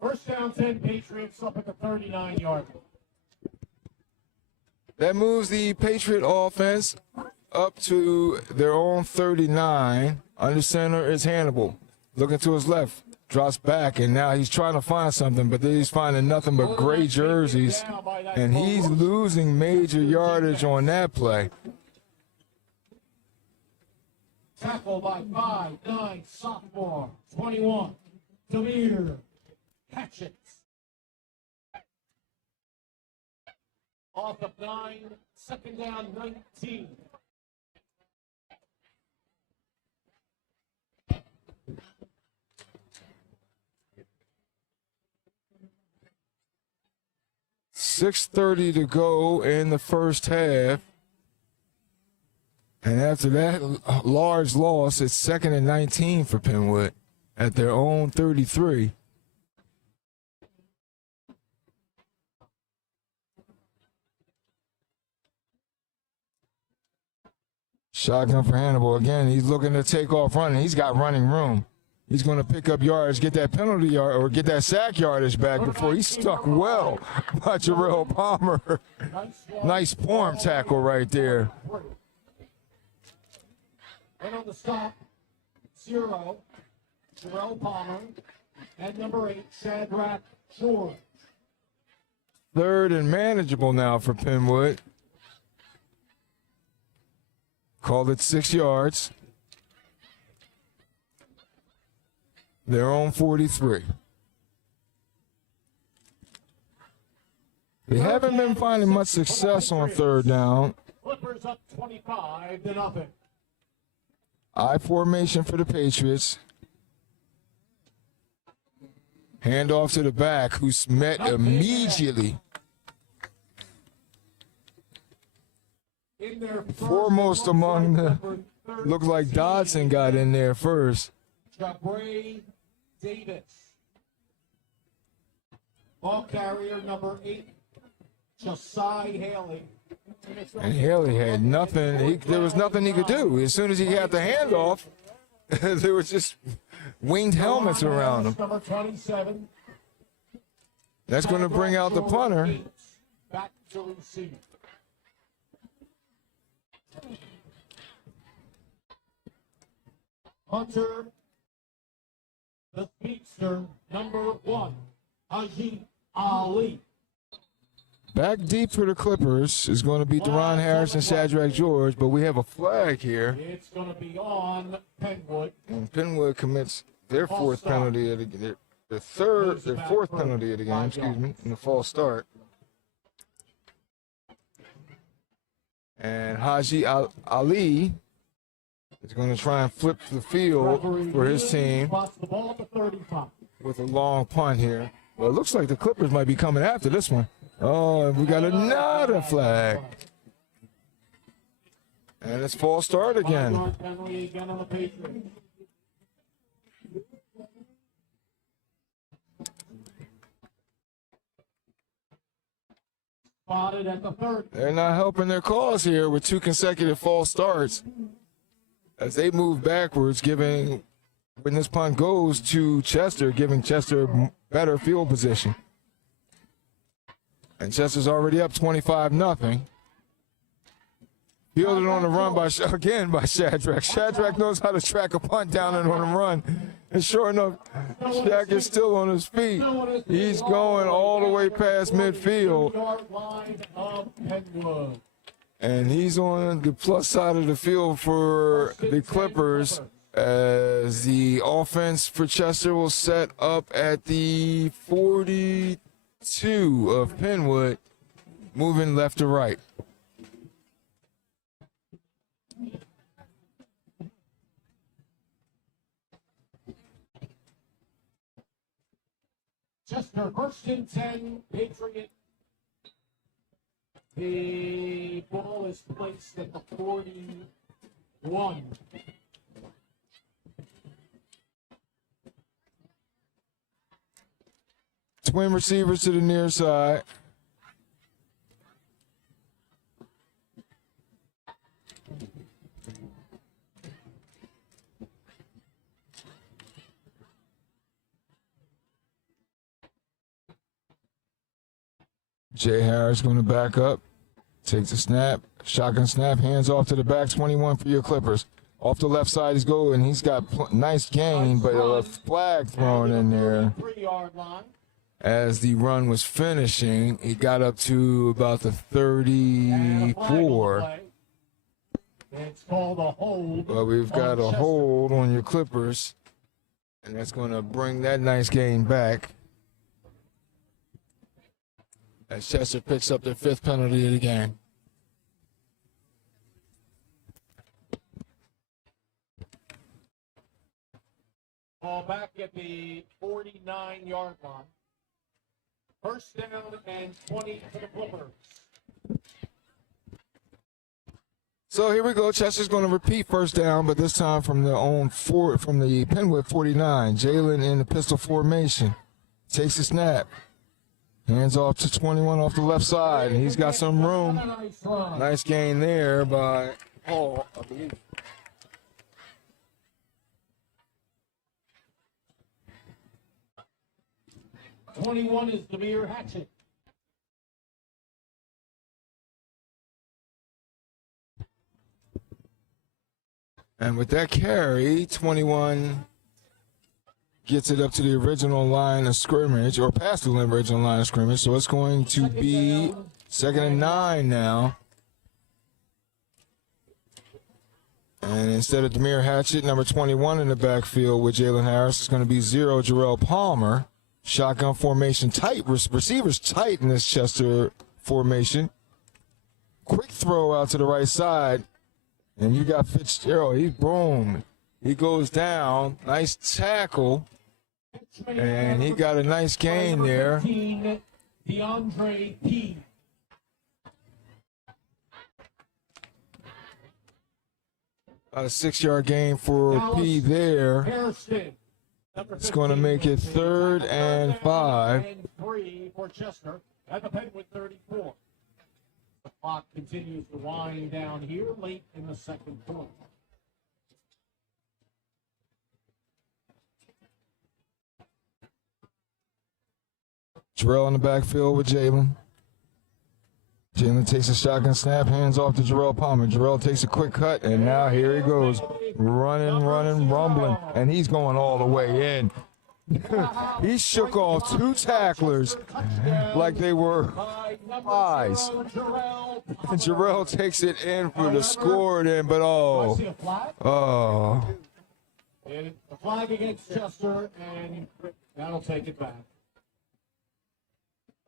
First down 10, Patriots up at the 39-yard line. That moves the Patriot offense up to their own 39. Under center is Hannibal. Looking to his left, drops back, and now he's trying to find something, but he's finding nothing but gray jerseys, and he's losing major yardage on that play. Tackle by 5'9", sophomore, 21, Demir Hatchett. Off of 9, second down, 19. .6:30 to go in the first half. And after that large loss, it's 2nd and 19 for Penwood at their own 33. Shotgun for Hannibal. Again, he's looking to take off running. He's got running room. He's going to pick up yards, get that penalty yard, or get that sack yardage back before he's stuck well by Jarrell Palmer. Nice form tackle right there. And on the stop, 0, Jarrell Palmer, and number 8, Shadrach George. 3rd and manageable now for Penwood. Called it 6 yards. Their own 43. They haven't been finding much success on 3rd down. Clippers up 25-0. I formation for the Patriots. Hand off to the back, who's met immediately. Foremost among the, looks like Dodson got in there first. Jabray Davis. Ball carrier number 8, Josiah Haley. And Haley had nothing. There was nothing he could do. As soon as he got the handoff, there was just winged helmets around him. Number 27. That's going to bring out the punter. Back to receive. Hunter, the speedster, number 1, Ajit Ali. Back deep for the Clippers is going to be Deron Harris and Shadrach George, but we have a flag here. It's going to be on Penwood. And Penwood commits their fourth penalty of the game. Their fourth penalty of the game, excuse me, in the false start. And Haji Ali is going to try and flip the field for his team with a long punt here. Well, it looks like the Clippers might be coming after this one. Oh, and we got another flag. And it's false start again. Spotted at the 30. They're not helping their cause here with 2 consecutive false starts. As they move backwards, giving, when this punt goes to Chester, giving Chester better field position. And Chester's already up 25-0. Fielded on the run by Shadrach. Shadrach knows how to track a punt down and on the run. And sure enough, Shaq is still on his feet. He's going all the way past midfield. And he's on the plus side of the field for the Clippers as the offense for Chester will set up at the 42 of Penwood, moving left to right. Chester, first and 10, Patriot. The ball is placed at the 41. Twin receivers to the near side. Jay Harris going to back up. Takes a snap. Shotgun snap. Hands off to the back. 21 for your Clippers. Off the left side he's going. He's got nice gain, but a flag thrown in there. 3-yard line. As the run was finishing, he got up to about the 34. It's called a hold. But we've got a hold on your Clippers, and that's going to bring that nice gain back. As Chester picks up their 5th penalty of the game. Ball back at the 49-yard line. First down and 20 for the Clippers. So here we go. Chester's going to repeat first down, but this time from the Penwood 49. Jalen in the pistol formation. Takes a snap. Hands off to 21 off the left side, and he's got some room. Nice gain there by Paul, I believe. '21 is Demir Hatchett. And with that carry, 21 gets it up to the original line of scrimmage, or past the original line of scrimmage. So it's going to be 2nd and 9 now. And instead of Demir Hatchett, number 21 in the backfield with Jalen Harris, it's going to be 0, Jarrell Palmer. Shotgun formation tight. Receivers tight in this Chester formation. Quick throw out to the right side. And you got Fitzgerald. He's boom. He goes down. Nice tackle. And he got a nice gain there. DeAndre P. About a 6-yard gain for P there. Harrison. It's going to make it 3rd and 5. And 3 for Chester at the Penwood 34. The clock continues to wind down here late in the second quarter. Jarrell in the backfield with Jalen. Jalen takes a shotgun snap, hands off to Jarrell Palmer. Jarrell takes a quick cut, and now here he goes. Running, rumbling, and he's going all the way in. He shook off 2 tacklers like they were flies. And Jarrell takes it in for the score then, but And the flag against Chester, and that'll take it back.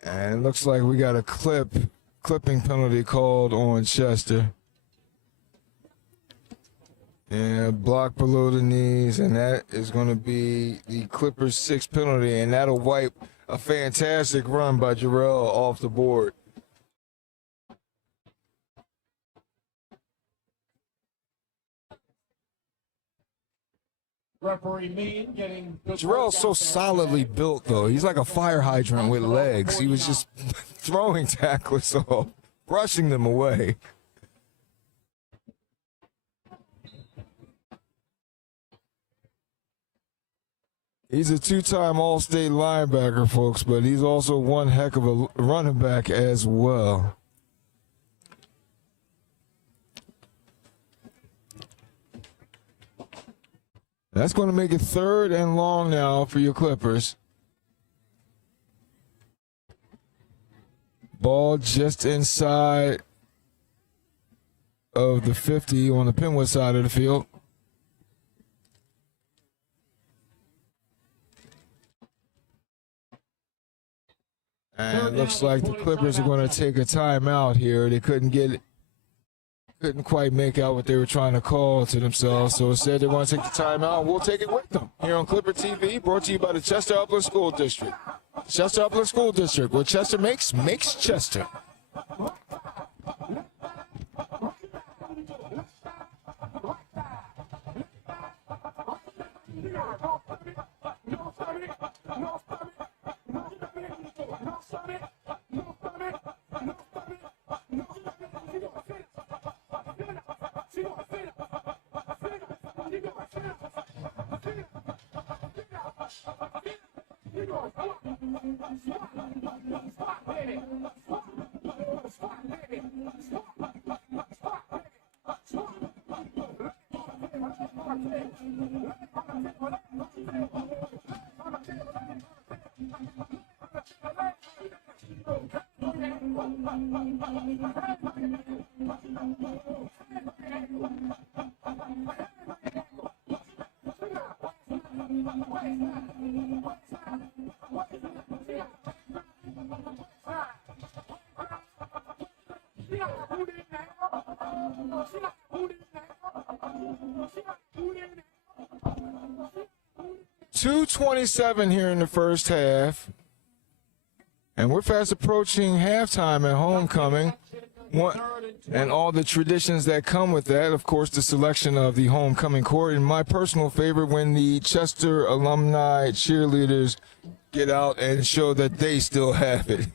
And it looks like we got a clipping penalty called on Chester. And block below the knees, and that is going to be the Clippers' 6th penalty, and that'll wipe a fantastic run by Jarrell off the board. Referee Mean getting good. Jarrell's so solidly built, though. He's like a fire hydrant with legs. He was just throwing tacklers off, brushing them away. He's a 2-time All-State linebacker, folks, but he's also one heck of a running back as well. That's going to make it 3rd and long now for your Clippers. Ball just inside of the 50 on the Penwood side of the field. And it looks like the Clippers are going to take a timeout here. They couldn't quite make out what they were trying to call to themselves, so instead they want to take the timeout. We'll take it with them here on Clipper TV, brought to you by the Chester Upland School District. Chester Upland School District, what Chester makes Chester. .227 here in the first half. And we're fast approaching halftime at homecoming. And all the traditions that come with that, of course, the selection of the homecoming court. And my personal favorite, when the Chester alumni cheerleaders get out and show that they still have it.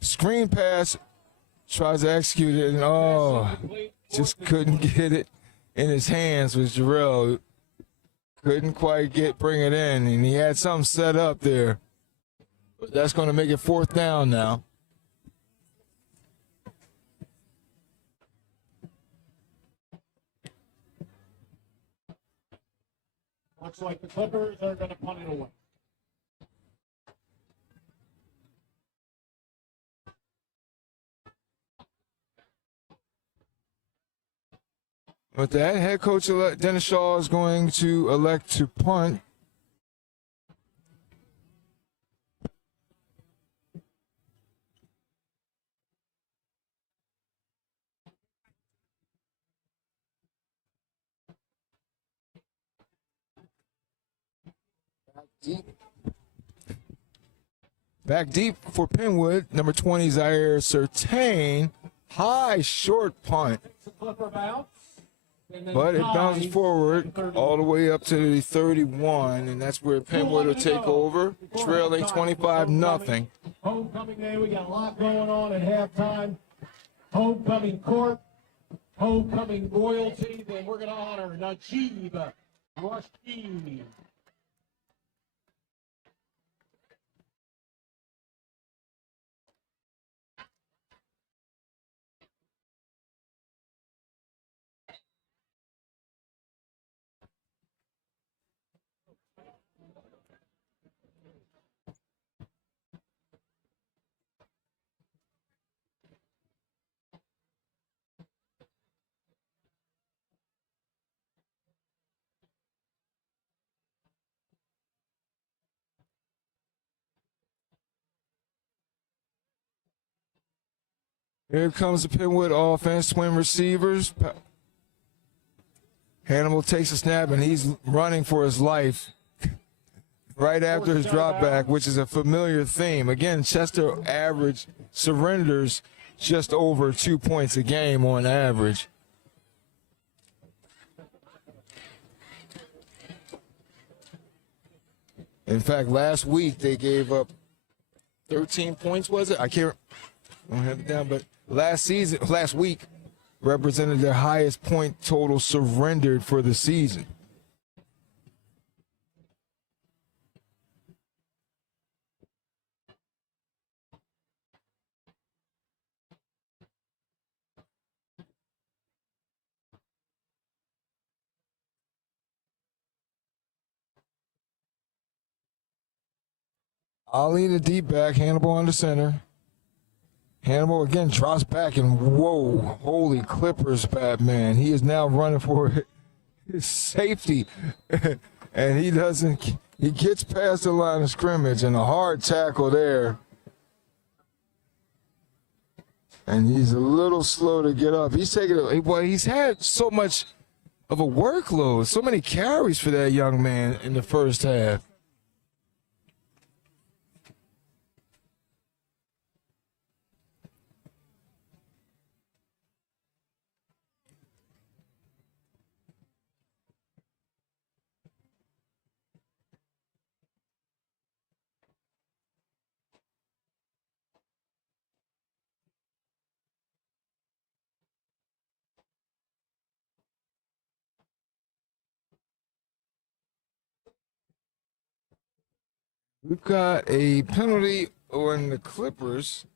Screen pass, tries to execute it, and just couldn't get it in his hands with Jarrell. Couldn't quite bring it in, and he had something set up there. But that's going to make it 4th down now. Looks like the Clippers are going to punt it away. With that, head coach Dennis Shaw is going to elect to punt. Back deep for Penwood, number 20, Zaire Certain. High, short punt. But it bounces forward all the way up to the 31, and that's where Penwood will take over, trailing 25-0. Homecoming day, we got a lot going on at halftime. Homecoming court, homecoming royalty, and we're going to honor Najib Rashid. Here comes the Penwood offense, twin receivers. Hannibal takes a snap, and he's running for his life right after his drop back, which is a familiar theme. Again, Chester average surrenders just over 2 points a game on average. In fact, last week they gave up 13 points, was it? I don't have it down, but last week represented their highest point total surrendered for the season. Ali in the deep back, Hannibal on the center. Hannibal again drops back and whoa, holy Clippers, Batman. He is now running for his safety. And he gets past the line of scrimmage and a hard tackle there. And he's a little slow to get up. He's had so much of a workload, so many carries for that young man in the first half. We've got a penalty on the Clippers.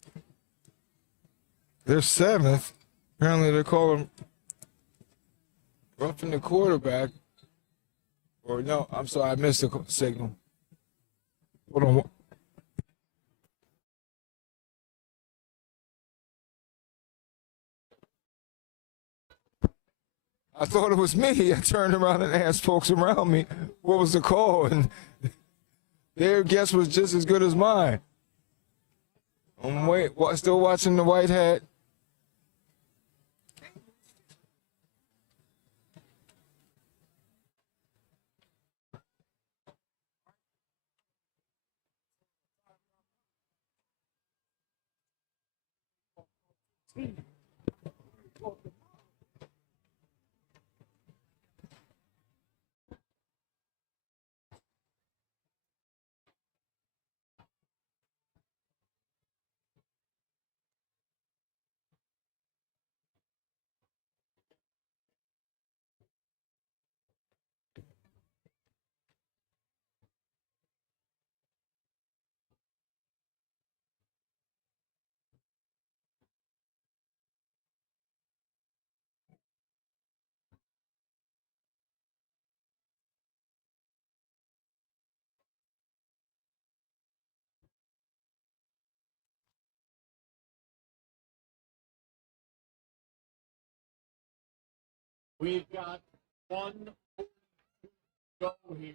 They're 7th. Apparently they're calling roughing the quarterback. Or no, I'm sorry, I missed the signal. Hold on. I thought it was me. I turned around and asked folks around me what was the call, and their guess was just as good as mine. I'm still watching the white hat. We've got one go here.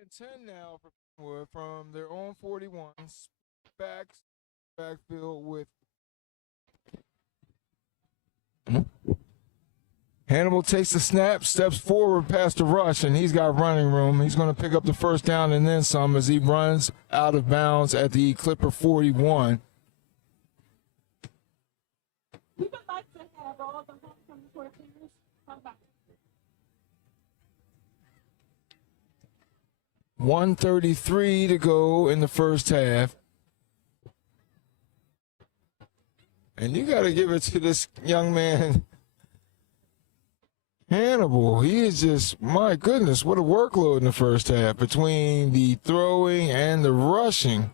And 10 now for Penwood from their own 41. Backfield with Hannibal takes the snap, steps forward past the rush, and he's got running room. He's going to pick up the first down and then some as he runs out of bounds at the Clipper 41. We would like to have all the homecoming players come back. 1:33 to go in the first half. And you got to give it to this young man, Hannibal. He is just, my goodness, what a workload in the first half between the throwing and the rushing.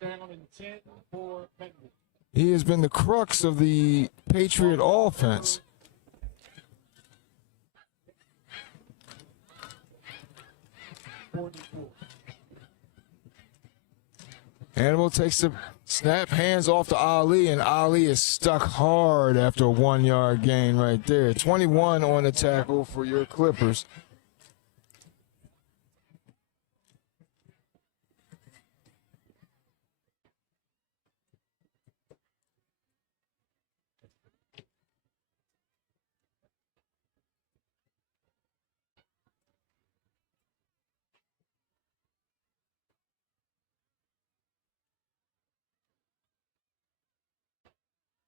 Down in 10 for Penn. He has been the crux of the Patriot offense. Hannibal takes the snap, hands off to Ali, and Ali is stuck hard after a 1-yard gain right there. 21 on the tackle for your Clippers.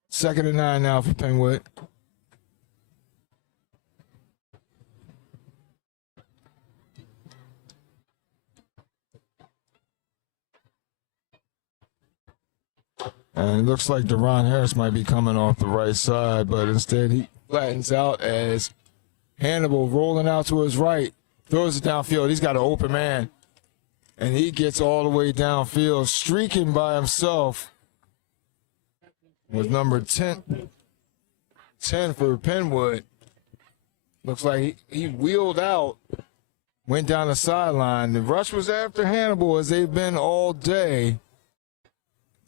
Second and 9 now for Penwood. And it looks like Deron Harris might be coming off the right side, but instead he flattens out as Hannibal rolling out to his right, throws it downfield. He's got an open man, and he gets all the way downfield, streaking by himself with number 10 for Penwood. Looks like he wheeled out, went down the sideline. The rush was after Hannibal, as they've been all day.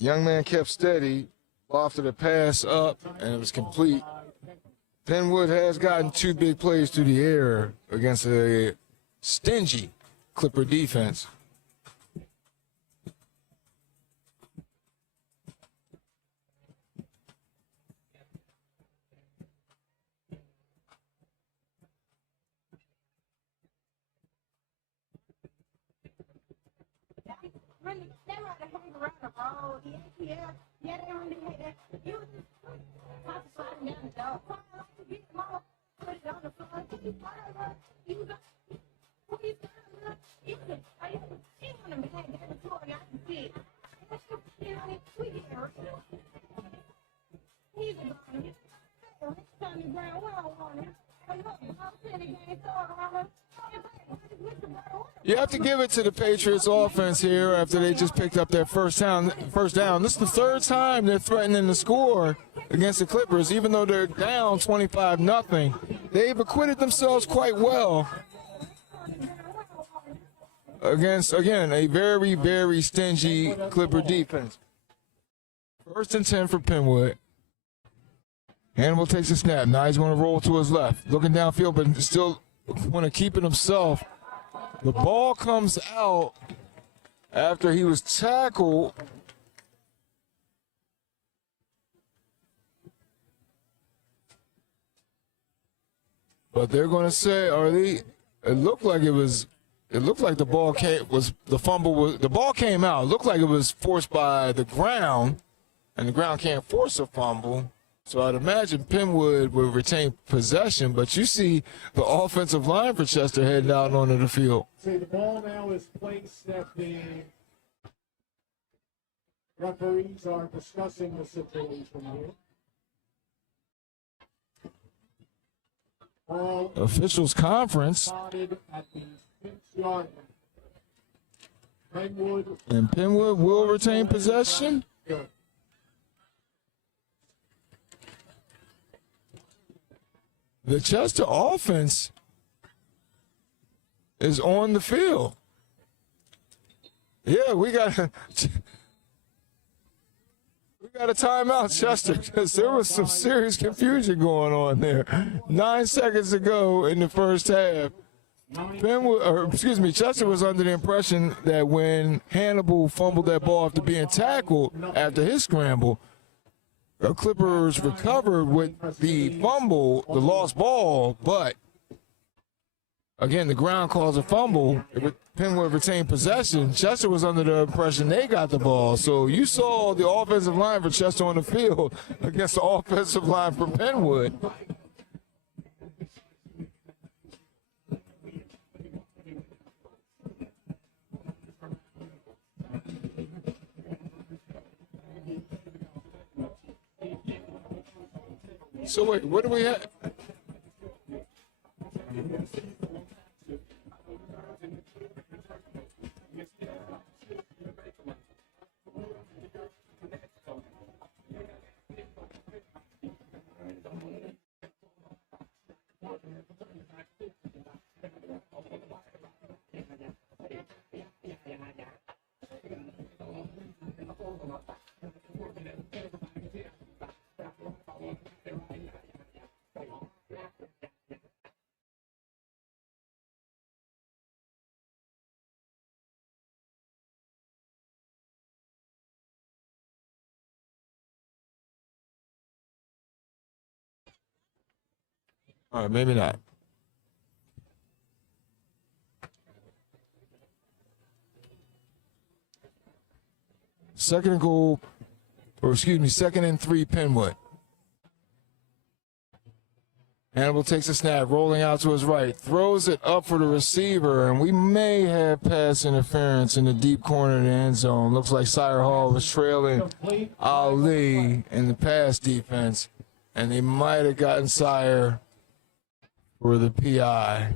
Young man kept steady, lofted a pass up, and it was complete. Penwood has gotten 2 big plays through the air against a stingy Clipper defense. Really, they rather hang around the road. Yeah, they really hate that. You was just sliding down the door. Why I like to get them all, put it on the floor. You got, who you got? You can, you want to hang down the floor, I can see it. You know, we get it. He's a bum. It's on the ground, we don't want him. And look, I'm sitting against all around. You have to give it to the Patriots offense here after they just picked up their first down. This is the 3rd time they're threatening to score against the Clippers, even though they're down 25-0. They've acquitted themselves quite well against, again, a very, very stingy Clipper defense. 1st and 10 for Penwood. Hannibal takes a snap. Now he's going to roll to his left, looking downfield, but still want to keep it himself. The ball comes out after he was tackled. But they're going to say, it looked like the ball the ball came out. It looked like it was forced by the ground, and the ground can't force a fumble. So I'd imagine Penwood will retain possession, but you see the offensive line for Chester heading out onto the field. See, the ball now is placed at the referees are discussing the situation here. Ball Officials conference, spotted at the 6-yard line. Penwood. and Penwood will retain possession. Good. The Chester offense is on the field. Yeah, we got a timeout, Chester, because there was some serious confusion going on there. 9 seconds ago in the first half, Chester was under the impression that when Hannibal fumbled that ball after being tackled after his scramble, the Clippers recovered with the fumble, the lost ball, but again, the ground calls a fumble. Penwood retained possession. Chester was under the impression they got the ball. So you saw the offensive line for Chester on the field against the offensive line for Penwood. So wait, what do we have? All right, maybe not. Second and 3, Penwood. Hannibal takes a snap, rolling out to his right, throws it up for the receiver, and we may have pass interference in the deep corner of the end zone. Looks like Sire Hall was trailing Ali in the pass defense, and they might have gotten Sire for the PI.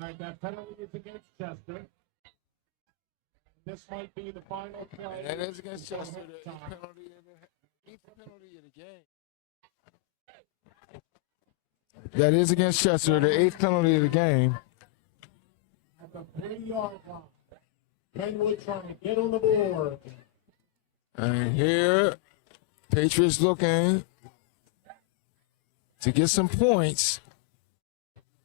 All right, that penalty is against Chester. This might be the final play. And that is against Chester, the eighth penalty of the game. That is against Chester, the eighth penalty of the game. At the 3-yard line. Penwood trying to get on the board. And here, Patriots looking to get some points.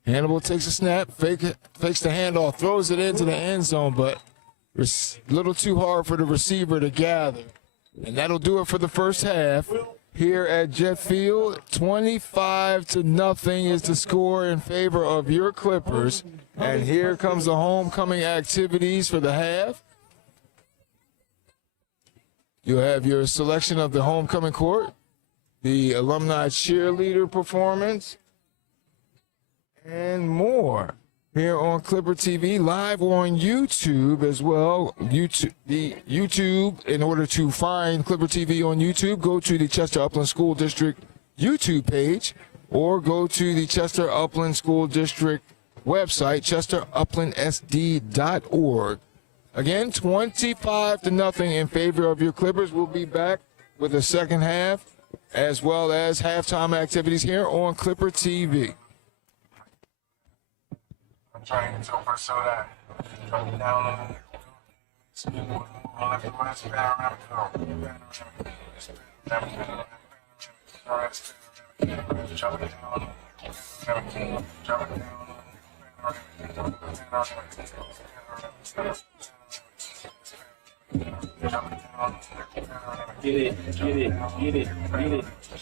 Hannibal takes a snap, fakes the handoff, throws it into the end zone, but it's a little too hard for the receiver to gather. And that'll do it for the first half. Here at Jet Field, 25-0 is the score in favor of your Clippers. And here comes the homecoming activities for the half. You'll have your selection of the homecoming court, the alumni cheerleader performance, and more here on Clipper TV, live on YouTube as well. YouTube, in order to find Clipper TV on YouTube, go to the Chester Upland School District YouTube page or go to the Chester Upland School District website, chesterupplandsd.org. Again, 25-0 in favor of your Clippers. We'll be back with the second half as well as halftime activities here on Clipper TV. Trying to over so that drop it down on the left and right, spin around, drop it down, Get it.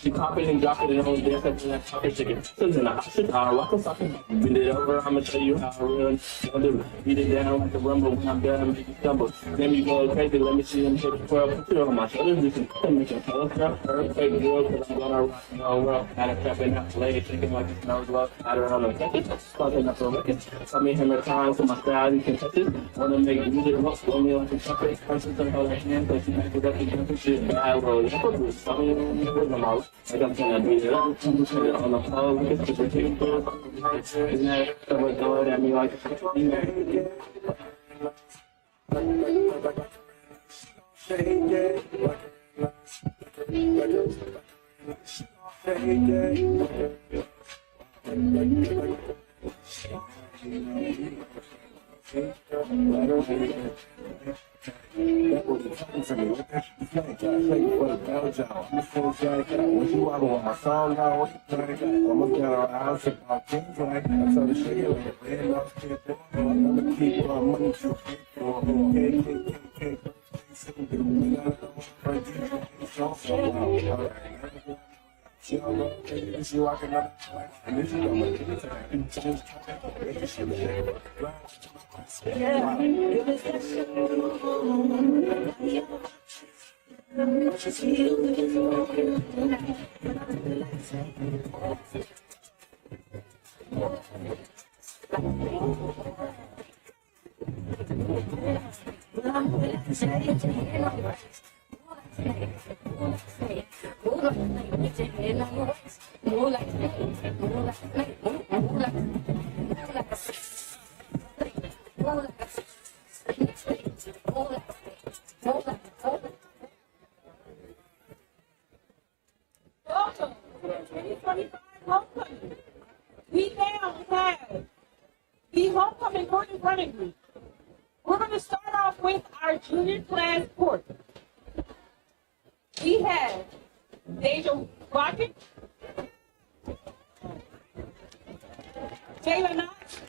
She pop it and drop it and on there, and that fucking chicken. Listen, I should rock a fucking. Bend it over, I'ma show you how I run. Don't do it. Beat it down like a rumble when I'm done, make you stumble. Then you go crazy, let me see them hit the 12. Put it on my shoulders, you can make it tell us, girl. Perfect girl, cause I'm gonna rock and roll, world. Had a crap in that leg, shaking like it smells love. I don't know, take it. Fucking up a record. Tell me hammer time, so my style, you can touch it. Wanna make music, rock, blow me like a trumpet. Person to hold her hand, but you make it up and jump shit. Bad roll, yeah, but it's something on the rhythm, all. Like I'm trying to beat it up, I'm put it on the floor, we can super take it. Isn't that someone throwing at me like a that was the time for me. What that shit like? I say for the bell job. I'm just gonna say, when you out on my song now, I'm gonna get out of the house about things like I tell the shit like man, I'm gonna keep my money to Welcome to the 2025 homecoming. We now have the homecoming court in front of you. We're going to start off with our junior class court. We have Deja Rocket, Taylor Knox,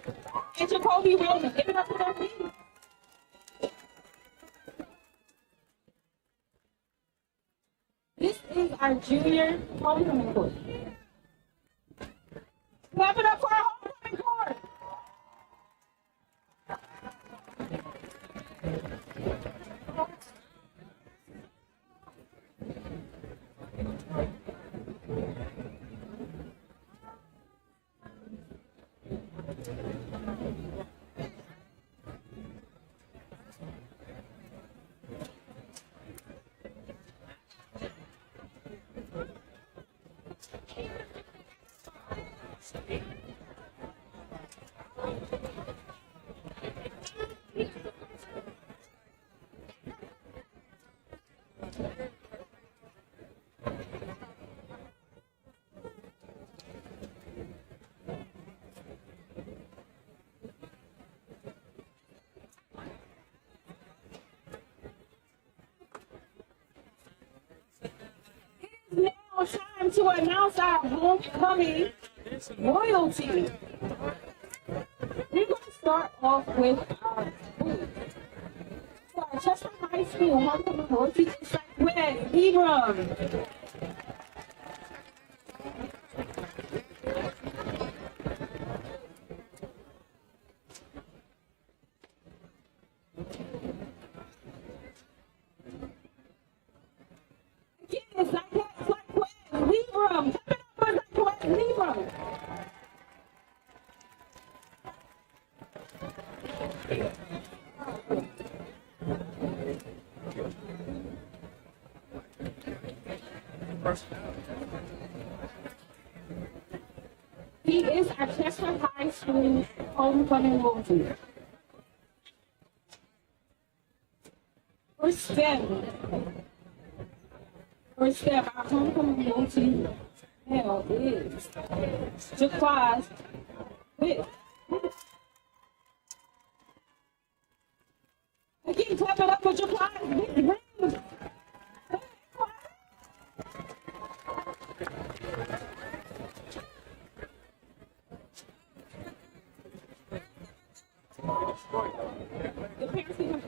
and Jacoby Wilson. Give it up for their team. is our junior homecoming court. Clap it up for our homecoming court. Now time to announce our homecoming royalty. We're going to start off with our food. So our Chester High School homecoming royalty is with Hebron. It's like that, it's like Quinn, Hebron. Clap it up for like Quinn, Hebron. He is our Chester High School homecoming royalty. For STEM, our homecoming royalty now is Jaquaz with. Again, clap it up for Jaquaz with. The parents can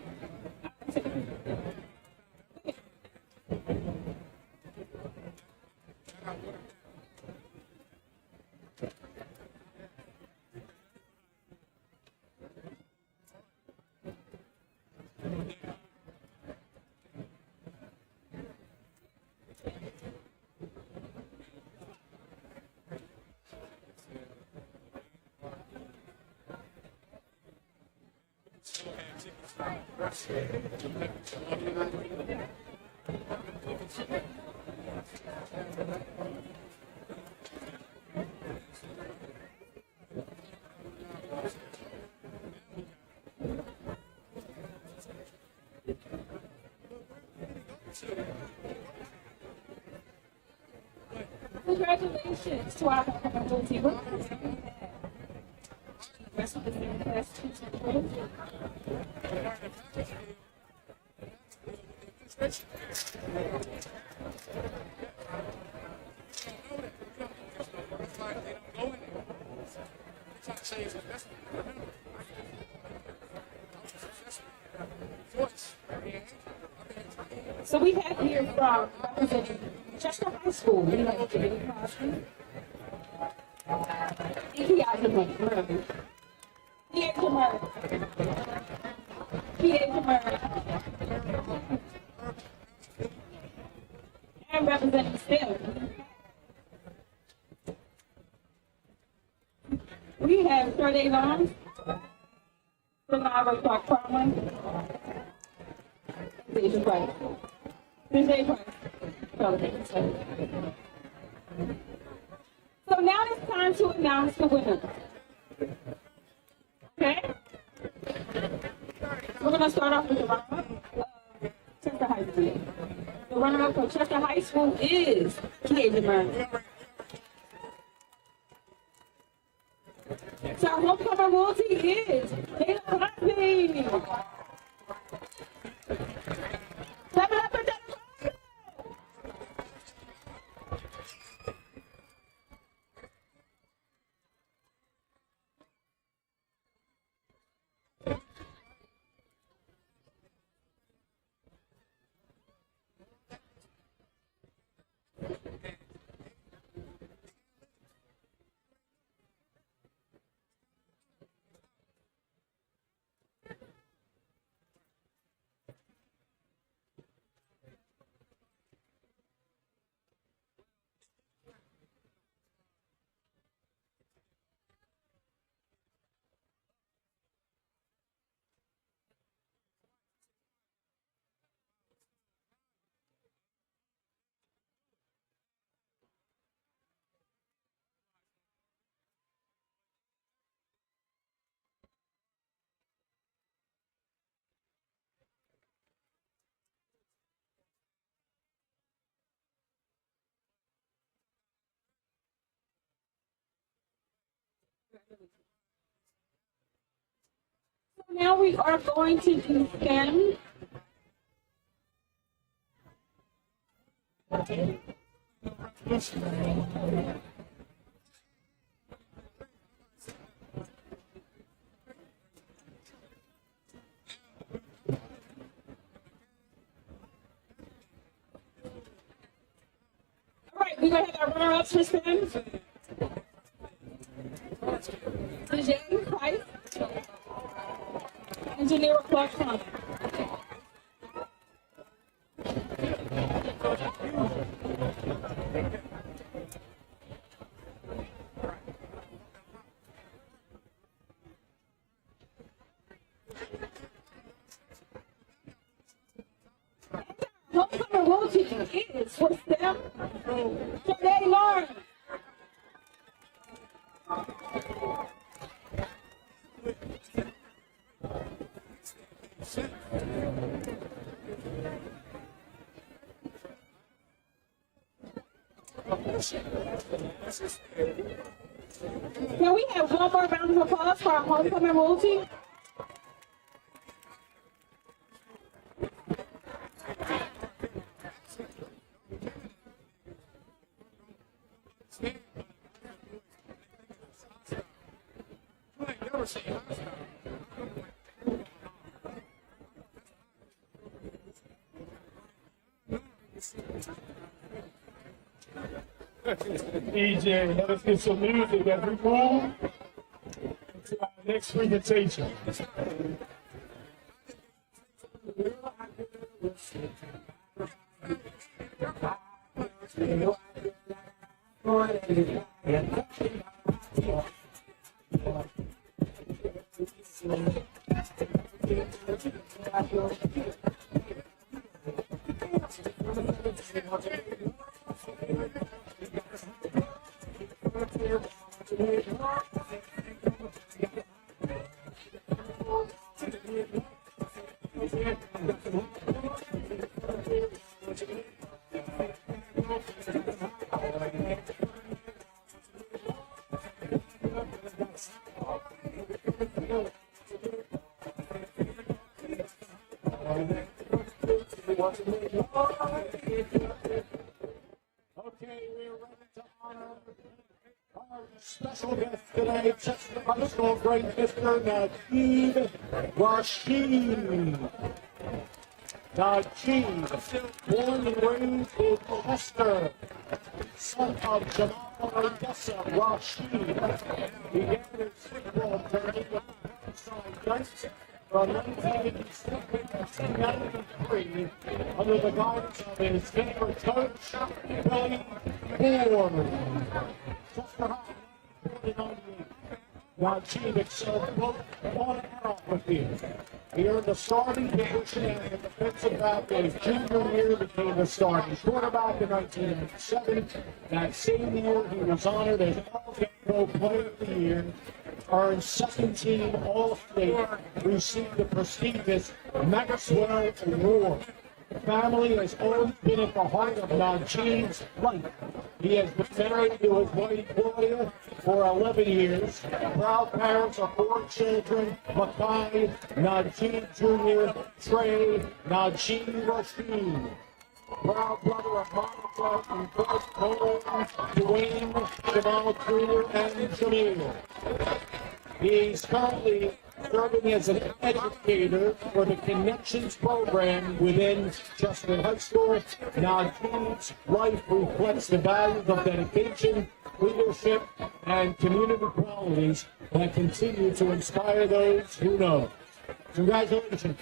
Congratulations to our homecoming team. Rest of the same class teachers. So we have here from representing Chester High School, we have Jimmy Crosby. P.A. Jamur. And representing STEM. We have Sade Long, Denara Clark Carmen, and Deja Price. Deja Price. So now it's time to announce the winner. Okay? We're going to start off with the runner-up of Chester High School. The runner-up for Chester High School is Kiaja Murray. So our homecoming royalty is Taylor Crosby. Clap it up for Taylor Crosby. Now we are going to do Penn. All right, we're going to have our runner-ups for Penn. Dejan Price. Engineer Clark Trump. Homecoming royalty is for them. Today, Lauren. Can we have one more round of applause for our homecoming royalty? DJ, let us get some music as we move to our next presentation. Okay, we're ready to honor our special guest today, Chester High School great Mr. Najib Rashid. Najib, born and raised in Chester, son of Jamal Odessa Rashid, began his football journey with the Giants from 1986 to 1993 under the guidance of his favorite coach, Billy Ford. Chester High, 1998. Najib excelled both on and off the field. He earned the starting position as a defensive back in his junior year, became the starting quarterback in 1997. That same year, he was honored as All-Pro Player of the Year, earned second team All-State, received the prestigious Maxwell Award. Family has always been at the heart of Najib's life. He has been married to his wife Gloria for 11 years. Proud parents of 4 children, Makai, Najib Jr., Trey, Najib Rashid. Proud brother of Monica and Chris Cole, Dwayne, Jamal Jr., and Jamil. He's currently serving as an educator for the Connections program within Chester High School. Najib's life reflects the values of dedication, leadership, and community qualities that continue to inspire those who know. Congratulations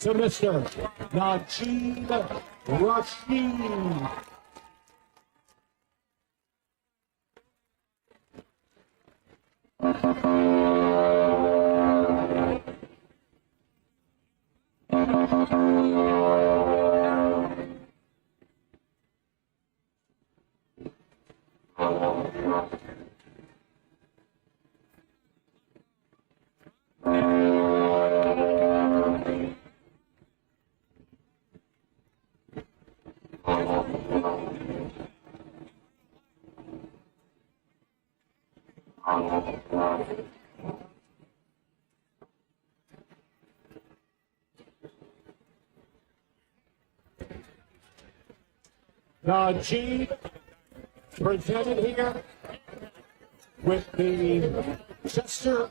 to Mr. Najib Rashid. Najee presented here with the Chester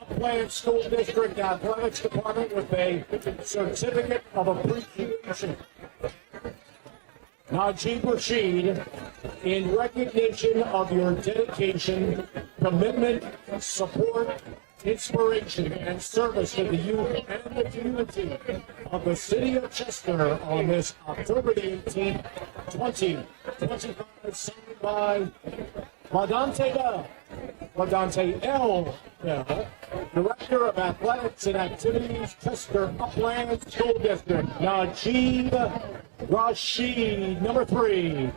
Upland School District Athletics Department with a certificate of appreciation. Najee Rashid, in recognition of your dedication, commitment, support, inspiration, and service to the youth and the community of the city of Chester on this October the 18th, 2025, signed by Ladante L. Director of Athletics and Activities, Chester Upland School District, Najee Rashid, number 3.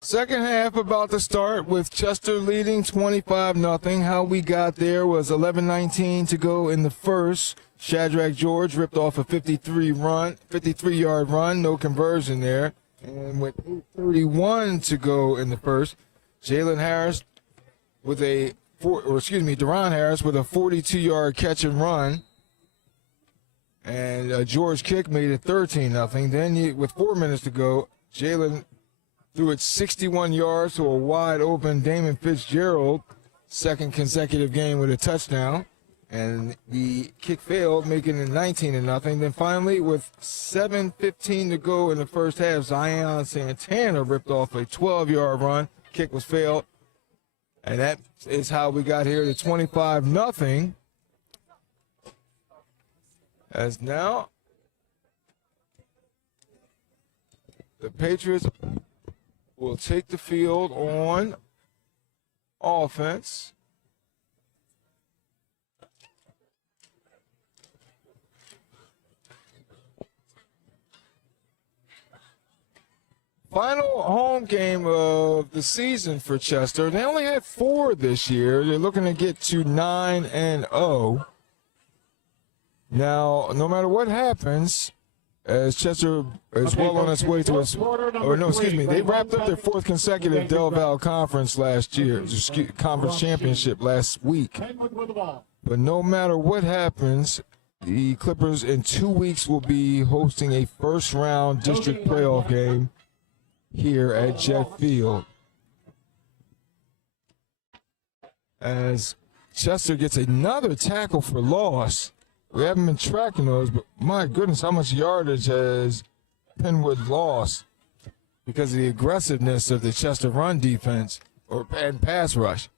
Second half about to start with Chester leading 25-0. How we got there was 11:19 to go in the first. Shadrach George ripped off a 53-yard run, no conversion there. And with 8:31 to go in the first, Deron Harris with a 42-yard catch and run. And George Kick made it 13-0. Then with 4 minutes to go, Jalen threw it 61 yards to a wide open Damon Fitzgerald, second consecutive game with a touchdown. And the kick failed, making it 19-0. Then finally, with 7:15 to go in the first half, Zion Santana ripped off a 12-yard run. Kick was failed. And that is how we got here to 25-0. As now, the Patriots will take the field on offense. Final home game of the season for Chester. They only had 4 this year. They're looking to get to 9-0. Now, no matter what happens, as Chester is well on its way to they wrapped up their 4th consecutive Del Val Conference conference championship last week. But no matter what happens, the Clippers in 2 weeks will be hosting a first-round district playoff game here at Jet Field. As Chester gets another tackle for loss. We haven't been tracking those, but my goodness, how much yardage has Penwood lost because of the aggressiveness of the Chester run defense and pass rush.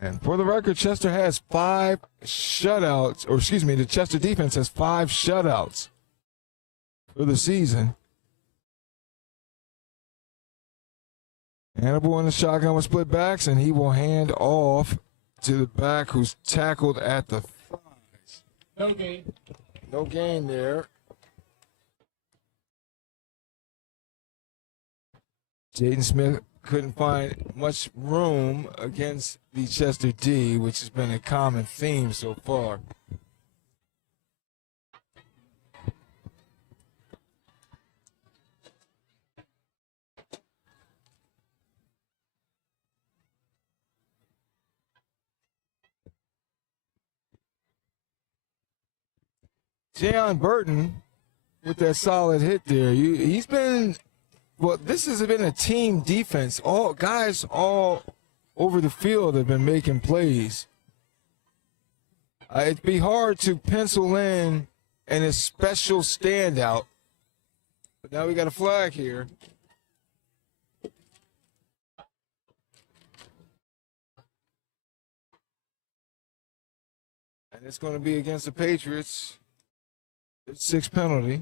And for the record, Chester has 5 shutouts, the Chester defense has 5 shutouts for the season. Hannibal in the shotgun with split backs, and he will hand off to the back who's tackled at the thighs. No gain. No gain there. Jaden Smith couldn't find much room against the Chester D, which has been a common theme so far. Jayon Burton with that solid hit there. This has been a team defense. All guys all over the field have been making plays. It'd be hard to pencil in a special standout. But now we got a flag here. And it's going to be against the Patriots. It's 6 penalty.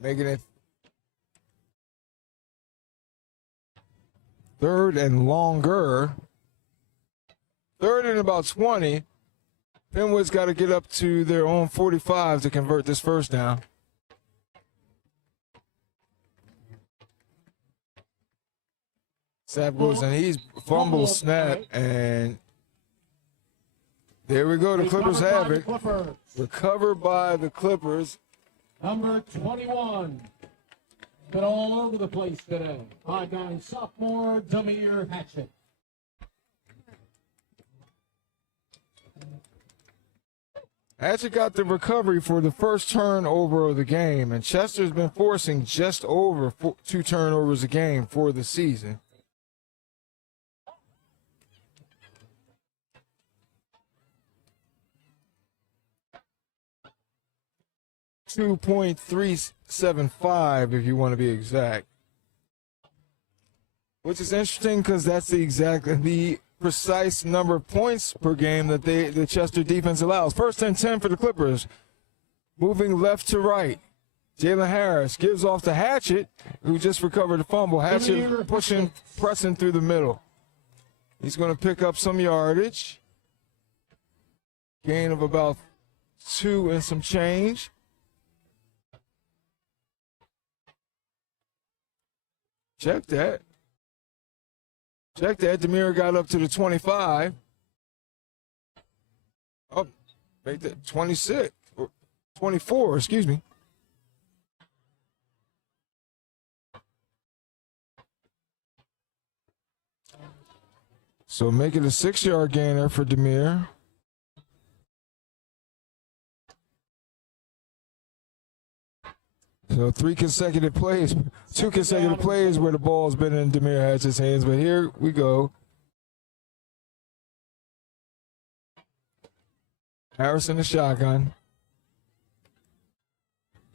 Making it 3rd and longer. 3rd and about 20. Penwood's got to get up to their own 45 to convert this first down. Snap goes and he's fumble snap, and there we go. The Clippers have it. Recovered by the Clippers. Number 21. Been all over the place today. 5'9" sophomore Damir Hatchett. Hatchet got the recovery for the first turnover of the game, and Chester's been forcing just over 2 turnovers a game for the season. .375 if you want to be exact. Which is interesting because that's the precise number of points per game that the Chester defense allows. 1st and 10 for the Clippers. Moving left to right. Jalen Harris gives off to Hatchet, who just recovered the fumble. Hatchet pressing through the middle. He's going to pick up some yardage. Gain of about 2 and some change. Check that. Demir got up to the 25. Oh, make that 26. 24, excuse me. So make it a 6-yard gainer for Demir. So 2 consecutive plays where the ball's been in Demir Hatchett's hands, but here we go. Harris in the shotgun.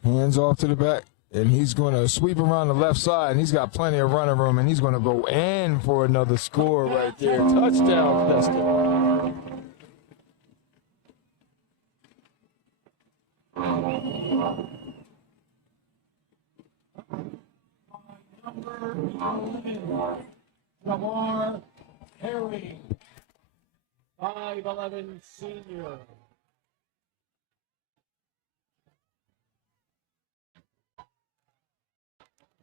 Hands off to the back, and he's going to sweep around the left side, and he's got plenty of running room, and he's going to go in for another score right there. Touchdown, Chester. Number 11, Jamar Herring, 5'11" senior.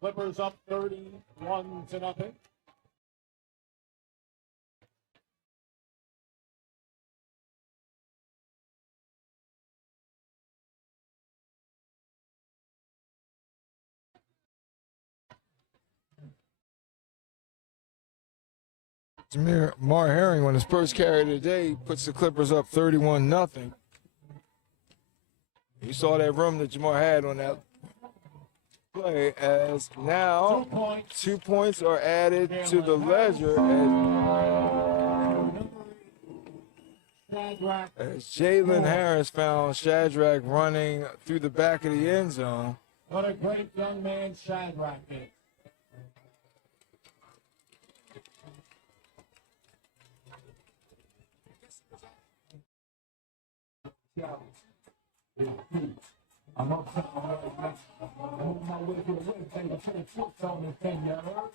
Clippers up 31-0. Jamar Herring, on his first carry of the day, puts the Clippers up 31-0. You saw that room that Jamar had on that play, as now 2 points are added to the ledger as Jalen Harris found Shadrack running through the back of the end zone. What a great young man Shadrack is. I'm upset I'm on my way to the web thing to put a foot on this thing, you heard?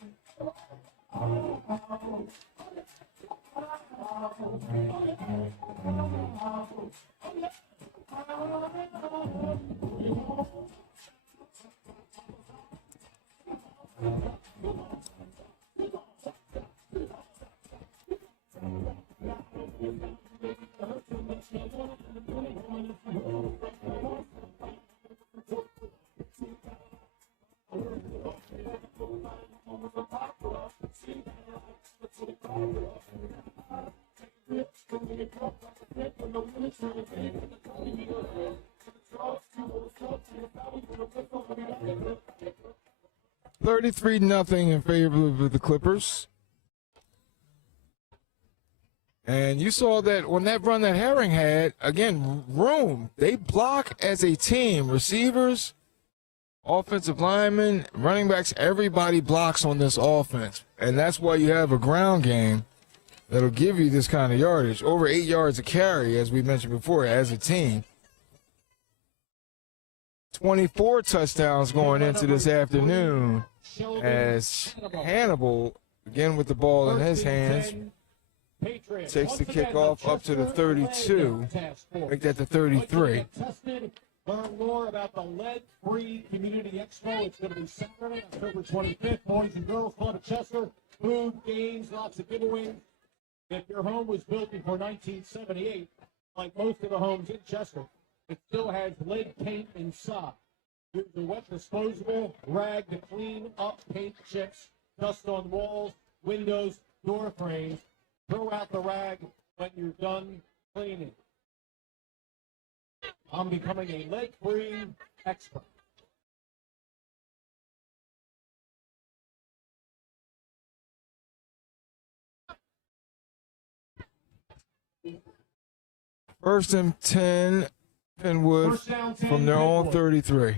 $33-0 in favor of the Clippers. And you saw that on that run that Herring had, again, room. They block as a team. Receivers, offensive linemen, running backs, everybody blocks on this offense. And that's why you have a ground game that'll give you this kind of yardage. Over 8 yards a carry, as we mentioned before, as a team. 24 touchdowns going into this afternoon as Hannibal, again with the ball in his hands, takes the kickoff up to the 32. Make that the 33. Learn more about the Lead-Free Community Expo. It's going to be Saturday, October 25th. Boys and Girls Club of Chester. Food, games, lots of giveaways. If your home was built before 1978, like most of the homes in Chester, it still has lead paint inside. Use a wet disposable rag to clean up paint chips, dust on walls, windows, door frames. Throw out the rag when you're done cleaning. I'm becoming a lead-free expert. First and 10, Penwood First down, 10, from their own Penwood. 33.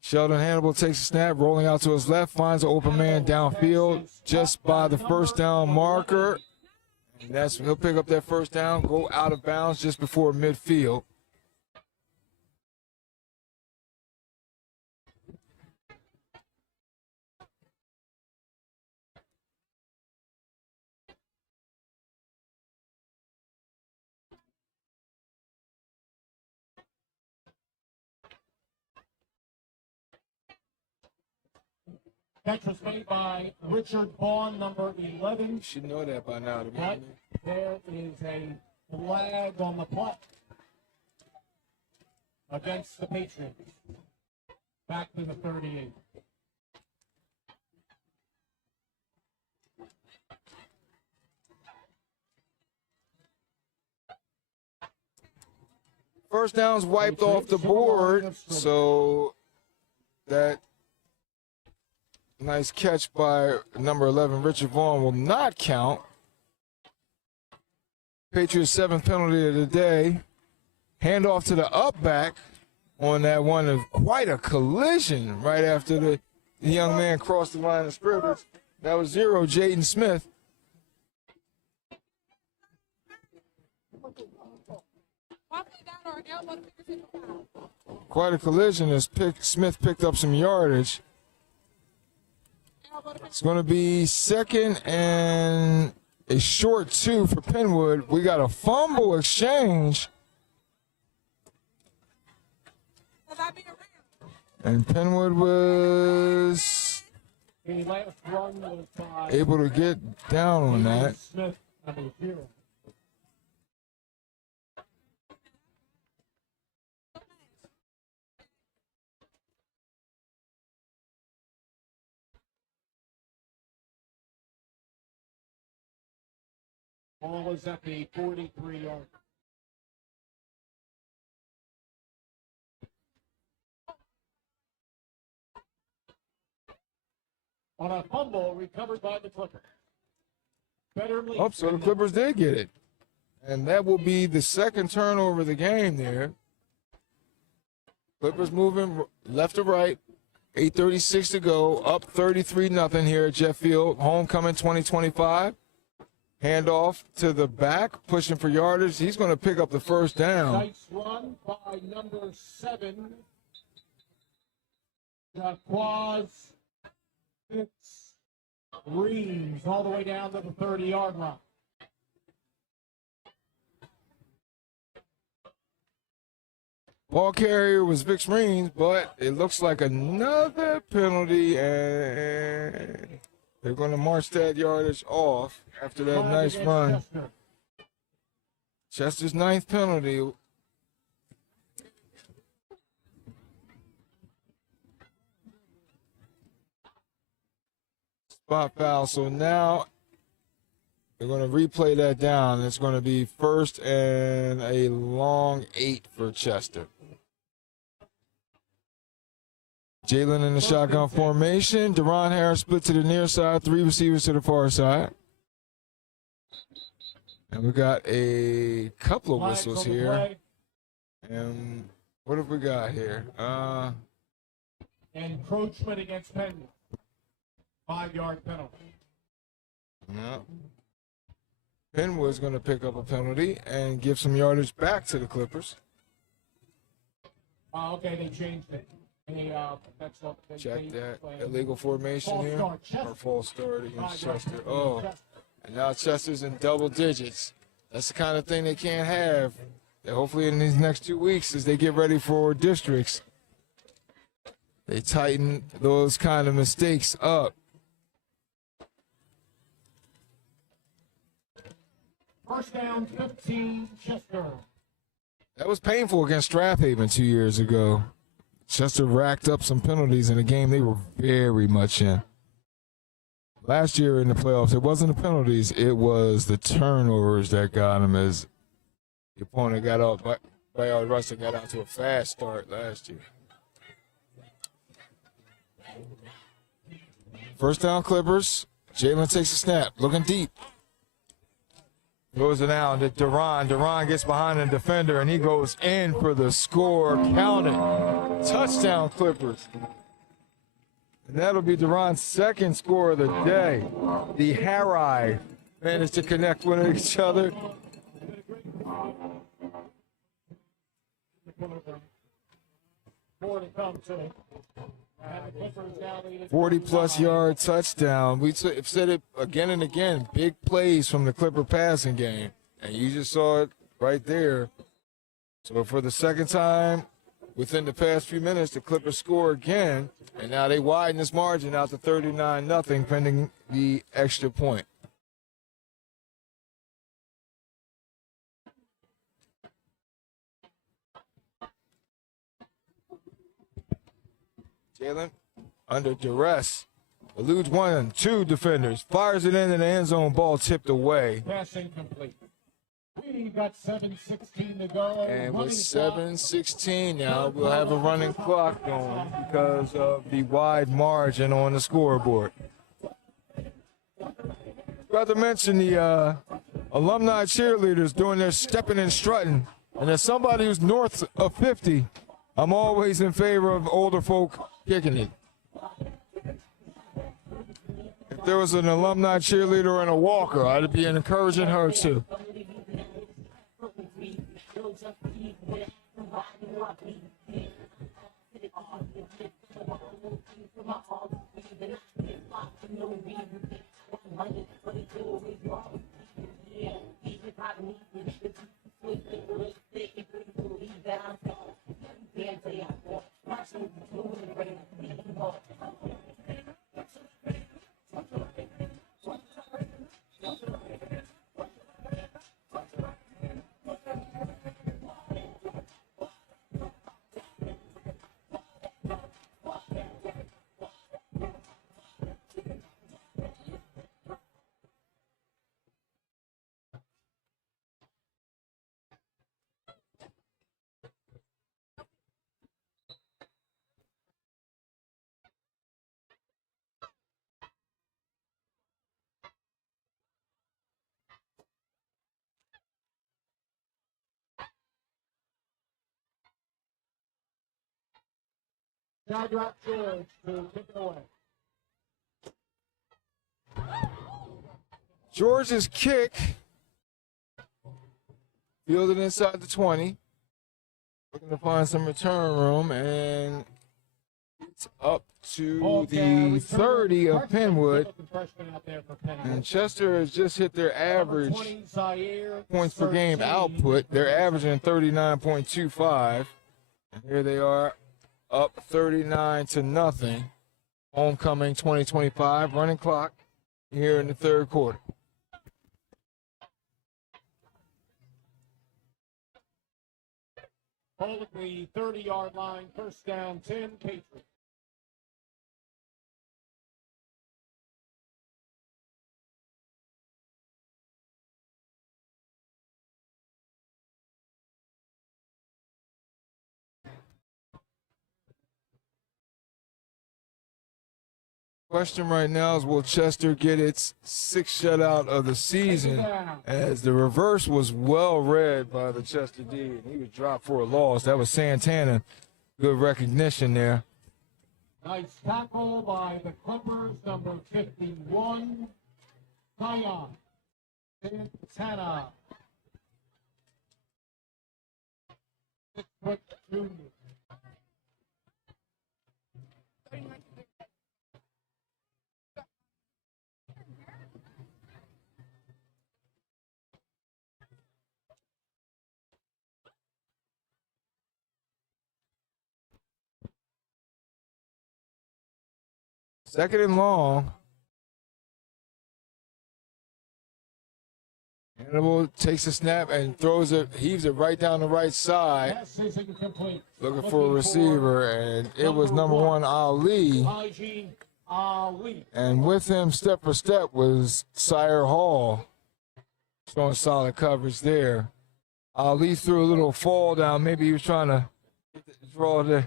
Sheldon Hannibal takes a snap, rolling out to his left, finds an open man downfield just by the first down marker. And he'll pick up that first down, go out of bounds just before midfield. Catch was made by Richard Vaughn, number 11. You should know that by now. But there is a flag on the play against the Patriots. Back to the 38. First down's wiped off the board, so that nice catch by number 11, Richard Vaughn, will not count. Patriots' 7th penalty of the day. Handoff to the up back on that one of quite a collision right after the young man crossed the line of scrimmage. That was 0, Jaden Smith. Quite a collision as Smith picked up some yardage. It's going to be second and a short 2 for Penwood. We got a fumble exchange. And Penwood was The last run was by able to get down on that. Smith, number 0. Ball was at the 43-yard. On a fumble recovered by the Clippers. Better lead. Oh, so the Clippers did get it. And that will be the second turnover of the game there. Clippers moving left to right. 8:36 to go. Up 33-0 here at Jet Field. Homecoming 2025. Handoff to the back, pushing for yardage. He's going to pick up the first down. Nice run by number 7. Jaquaz Reeves all the way down to the 30-yard line. Ball carrier was Vic Reeves, but it looks like another penalty, and they're going to march that yardage off after that nice run. Chester. Chester's 9th penalty. Spot foul. So now they're going to replay that down. It's going to be first and a long 8 for Chester. Jalen in the shotgun formation. Deron Harris split to the near side. 3 receivers to the far side. And we got a couple of Flags whistles on the here. play. And what have we got here? Encroachment against Penn. 5-yard penalty. No. Penwood's going to pick up a penalty and give some yardage back to the Clippers. Okay, they changed it. That's what they Check changed that. the Illegal formation False here. start, Chester. Or false start against 5-yard Chester. penalty Oh, against Chester. and now Chester's in double digits. That's the kind of thing they can't have. And hopefully in these next 2 weeks as they get ready for districts, they tighten those kind of mistakes up. First down, 15, Chester. That was painful against Strathaven 2 years ago. Chester racked up some penalties in a game they were very much in. Last year in the playoffs, it wasn't the penalties, it was the turnovers that got them as the opponent got up Bayard Rustin got out to a fast start last year. First down, Clippers. Jalen takes a snap, looking deep. Goes it down to Duran. Duran gets behind the defender, and he goes in for the score. Count it. Touchdown, Clippers. And that'll be Duran's second score of the day. The Harry managed to connect with each other. More to come, too. 40-plus yard touchdown. We've said it again and again. Big plays from the Clipper passing game. And you just saw it right there. So for the second time within the past few minutes, the Clippers score again. And now they widen this margin out to 39-0 pending the extra point. Jalen under duress, eludes 1 and 2 defenders, fires it into the end zone, ball tipped away. Pass incomplete. We got 7:16 to go. And with 7:16 now, we'll have a running clock going because of the wide margin on the scoreboard. Forgot to mention the alumni cheerleaders doing their stepping and strutting. And as somebody who's north of 50, I'm always in favor of older folk kicking it. If there was an alumni cheerleader and a walker, I'd be encouraging her too. Shadrach George to kick it away. George's kick, fielded inside the 20. Looking to find some return room, and it's up to the 30 of Penwood. And Chester has just hit their average points per game output. They're averaging 39.25. And here they are, up 39-0. Homecoming 2025, running clock here in the third quarter. Hold at the 30-yard line, first down, 10, Patriots. Question right now is, will Chester get its sixth shutout of the season, as the reverse was well read by the Chester D, and he was dropped for a loss. That was Santana. Good recognition there. Nice tackle by the Clippers, number 51, Zion Santana. 6'2". Second and long. Hannibal takes a snap and throws it, heaves it right down the right side. Looking for a receiver, and it was number 1, Ali. And with him, step for step, was Sire Hall. Showing solid coverage there. Ali threw a little fall down. Maybe he was trying to draw the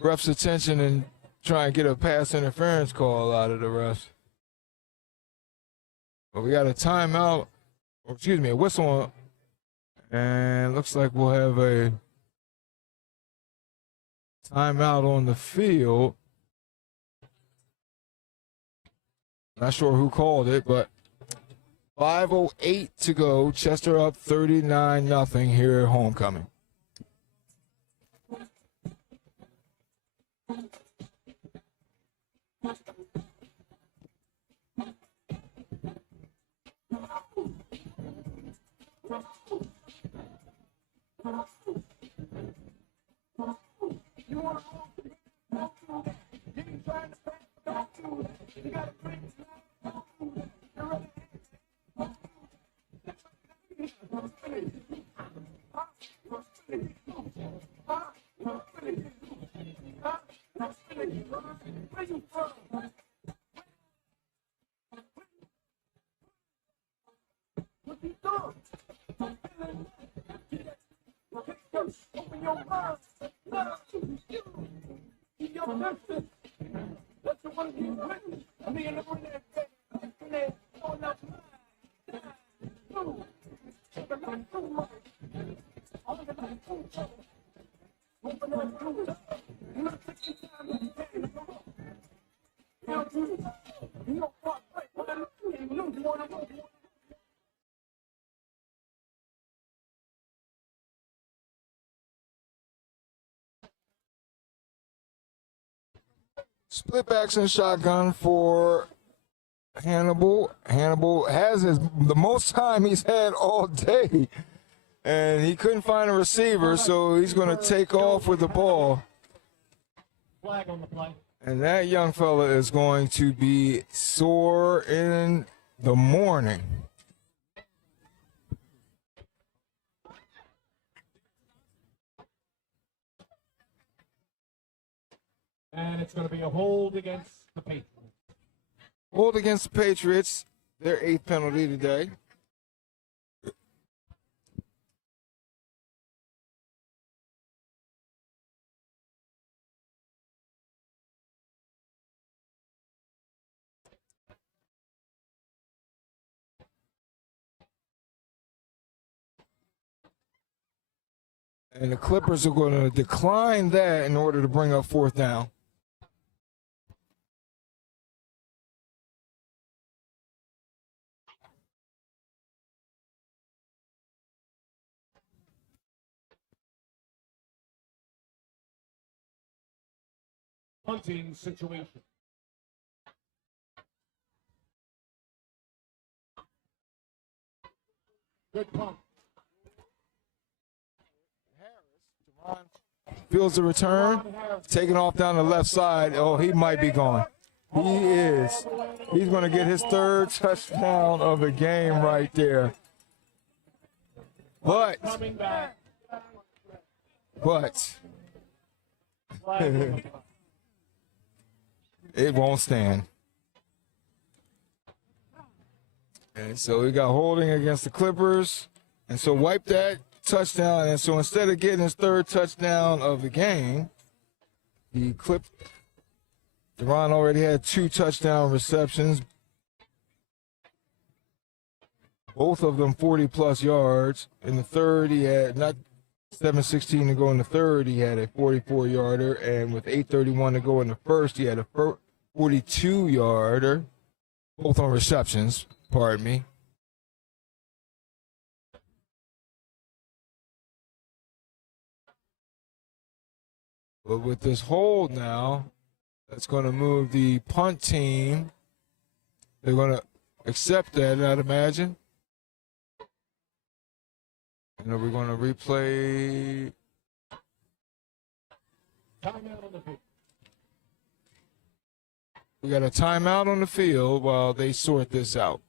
ref's attention and try and get a pass interference call out of the refs. But we got a timeout, or excuse me, a whistle, and looks like we'll have a timeout on the field. Not sure who called it, but 5:08 to go. Chester up 39-0 here at homecoming. Split backs and shotgun for Hannibal. Hannibal has the most time he's had all day, and he couldn't find a receiver, so he's going to take off with the ball. Flag on the play. And that young fella is going to be sore in the morning. And it's going to be a hold against the Patriots. Hold against the Patriots, their 8th penalty today. And the Clippers are going to decline that in order to bring up 4th down. Punting situation. Good punt. Feels the return, taking off down the left side. Oh, he might be gone. He is. He's going to get his 3rd touchdown of the game right there. But it won't stand. And so we got holding against the Clippers. And so wipe that touchdown. And so instead of getting his 3rd touchdown of the game, he clipped. Deron already had 2 touchdown receptions. Both of them 40-plus yards. In the 3rd, he had not 7:16 to go in the 3rd. He had a 44-yarder. And with 8:31 to go in the 1st, he had a 42-yarder. Both on receptions, pardon me. But with this hold now, that's going to move the punt team. They're going to accept that, I'd imagine. And then we're going to replay. Timeout on the field. We got a timeout on the field while they sort this out.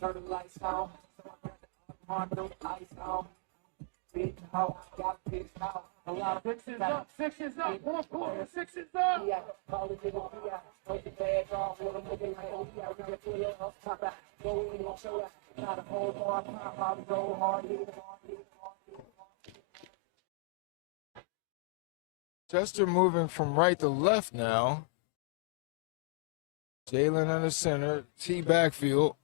Turn the lights down. On those lights down. Big house, got big house. A lot of Six is up. Six is up. Fourth quarter. Six is up. yeah, call it in the yeah. Take the bag off, let them look like oh yeah, we get to it off top out. Go in and show that. Not a whole bar, pop out, go hard, hit it hard, hit it hard, hit it hard. Chester moving from right to left now. Jalen under center, T backfield.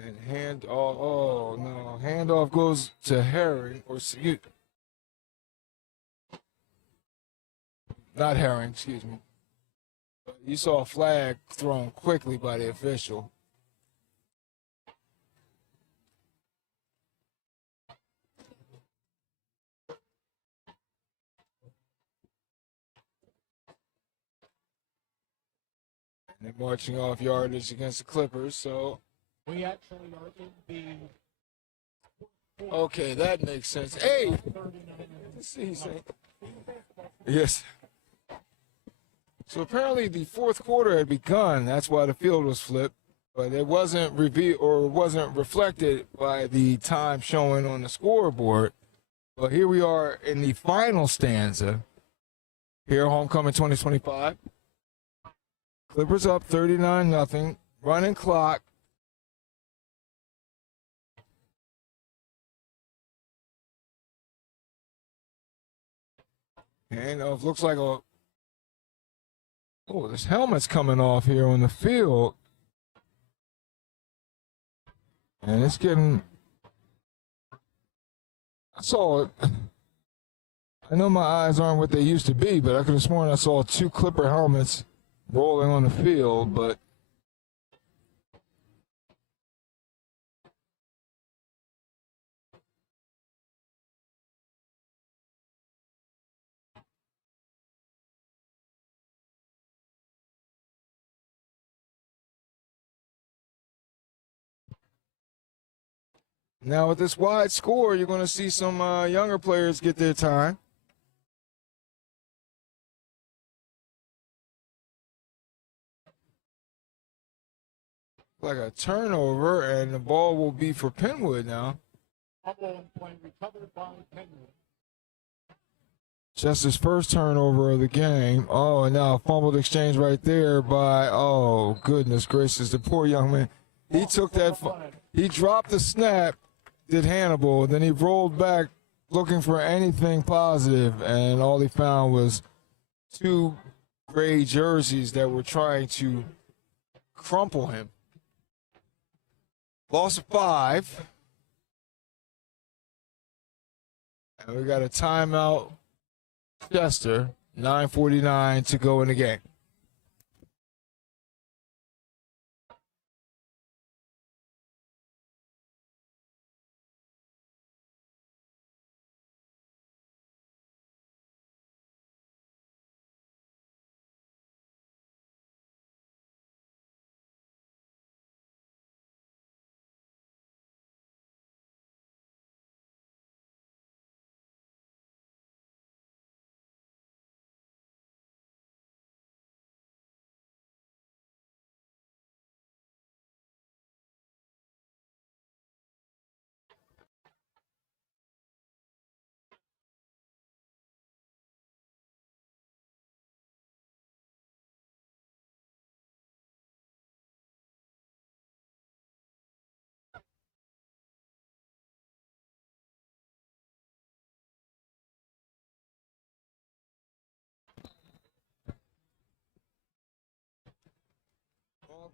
And handoff goes to Herring, or not Herring, excuse me. You saw a flag thrown quickly by the official. And they're marching off yardage against the Clippers, so. We actually are in the. Okay, that makes sense. Hey! Yes. So apparently the fourth quarter had begun. That's why the field was flipped. But it wasn't revealed or wasn't reflected by the time showing on the scoreboard. But here we are in the final stanza. Here, homecoming 2025. Clippers up 39-0. Running clock. And looks like this helmet's coming off here on the field. And it's getting, I saw it. I know my eyes aren't what they used to be, but I could have sworn I saw 2 Clipper helmets rolling on the field, but now with this wide score, you're going to see some younger players get their time. Like a turnover, and the ball will be for Penwood now. Fumble and play recovered by Penwood. Just his first turnover of the game. Oh, and now a fumbled exchange right there by, oh, goodness gracious, the poor young man. He took that, he dropped the snap, did Hannibal, then he rolled back looking for anything positive, and all he found was 2 gray jerseys that were trying to crumple him. Loss of 5. And we got a timeout. Chester, 9:49 to go in the game.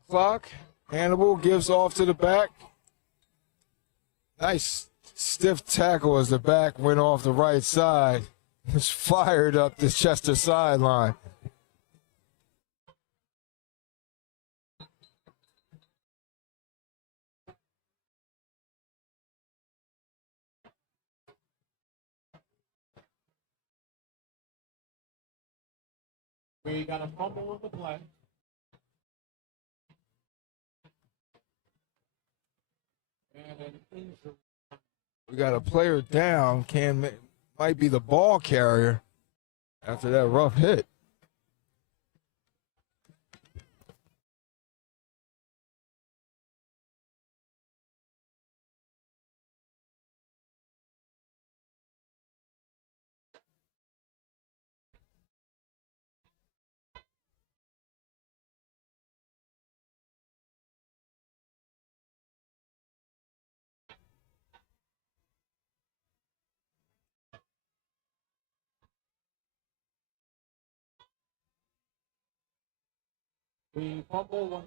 Clock. Hannibal gives off to the back. Nice stiff tackle as the back went off the right side. It's fired up the Chester sideline. We got a fumble on the play. and an injury. We got a player down. Might be the ball carrier after that rough hit. We fumble one.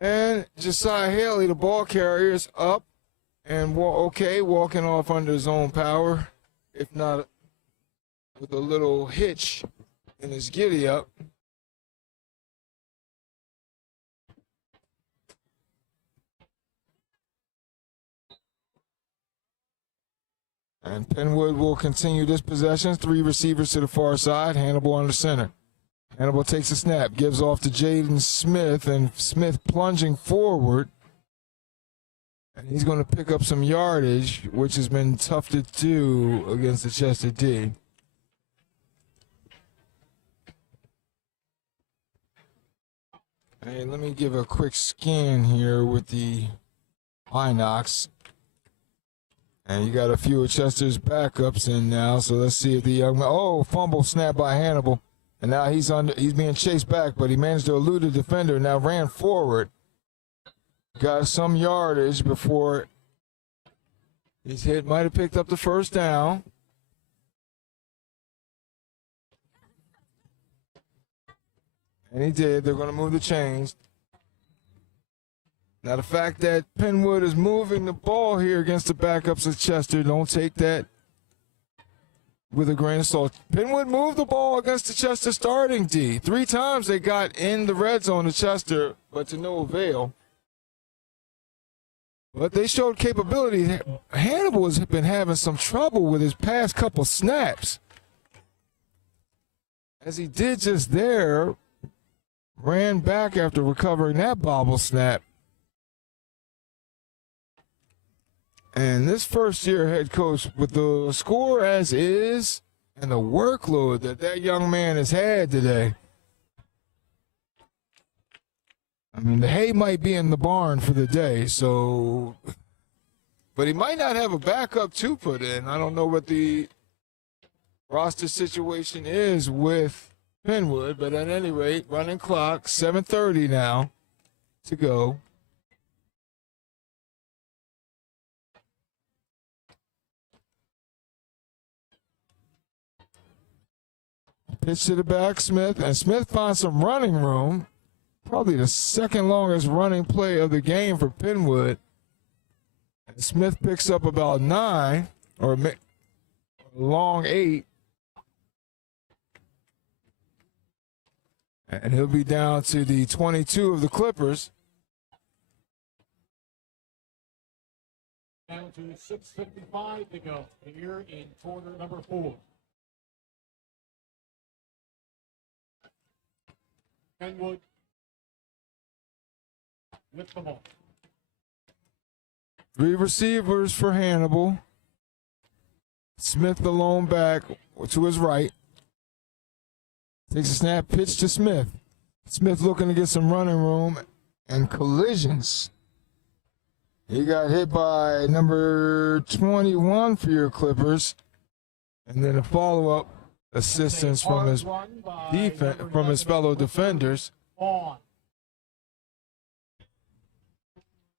And Josiah Haley, the ball carrier, is up and walking off under his own power, if not with a little hitch in his giddy up. And Penwood will continue this possession. 3 receivers to the far side. Hannibal under center. Hannibal takes a snap, gives off to Jaden Smith, and Smith plunging forward. And he's going to pick up some yardage, which has been tough to do against the Chester D. Hey, let me give a quick scan here with the Inox. And you got a few of Chester's backups in now, so let's see if the young man. Oh, fumble snap by Hannibal. And now he's being chased back, but he managed to elude the defender and now ran forward. Got some yardage before his hit. Might have picked up the first down. And he did. They're going to move the chains. Now, the fact that Penwood is moving the ball here against the backups of Chester, don't take that with a grain of salt. Penwood moved the ball against the Chester starting D. 3 times they got in the red zone to Chester, but to no avail. But they showed capability. Hannibal has been having some trouble with his past couple snaps. As he did just there, ran back after recovering that bobble snap. And this first-year head coach, with the score as is and the workload that young man has had today, I mean, the hay might be in the barn for the day, so, but he might not have a backup to put in. I don't know what the roster situation is with Penwood, but at any rate, running clock, 7:30 now to go. Pitch to the back, Smith, and Smith finds some running room. Probably the second longest running play of the game for Penwood. And Smith picks up about 9, or a long 8. And he'll be down to the 22 of the Clippers. Down to 6:55 to go here in quarter number 4. Penwood with the ball. 3 receivers for Hannibal. Smith, the lone back, to his right. Takes a snap, pitch to Smith. Smith looking to get some running room and collisions. He got hit by number 21 for your Clippers. And then a follow-up assistance from his fellow defenders. On.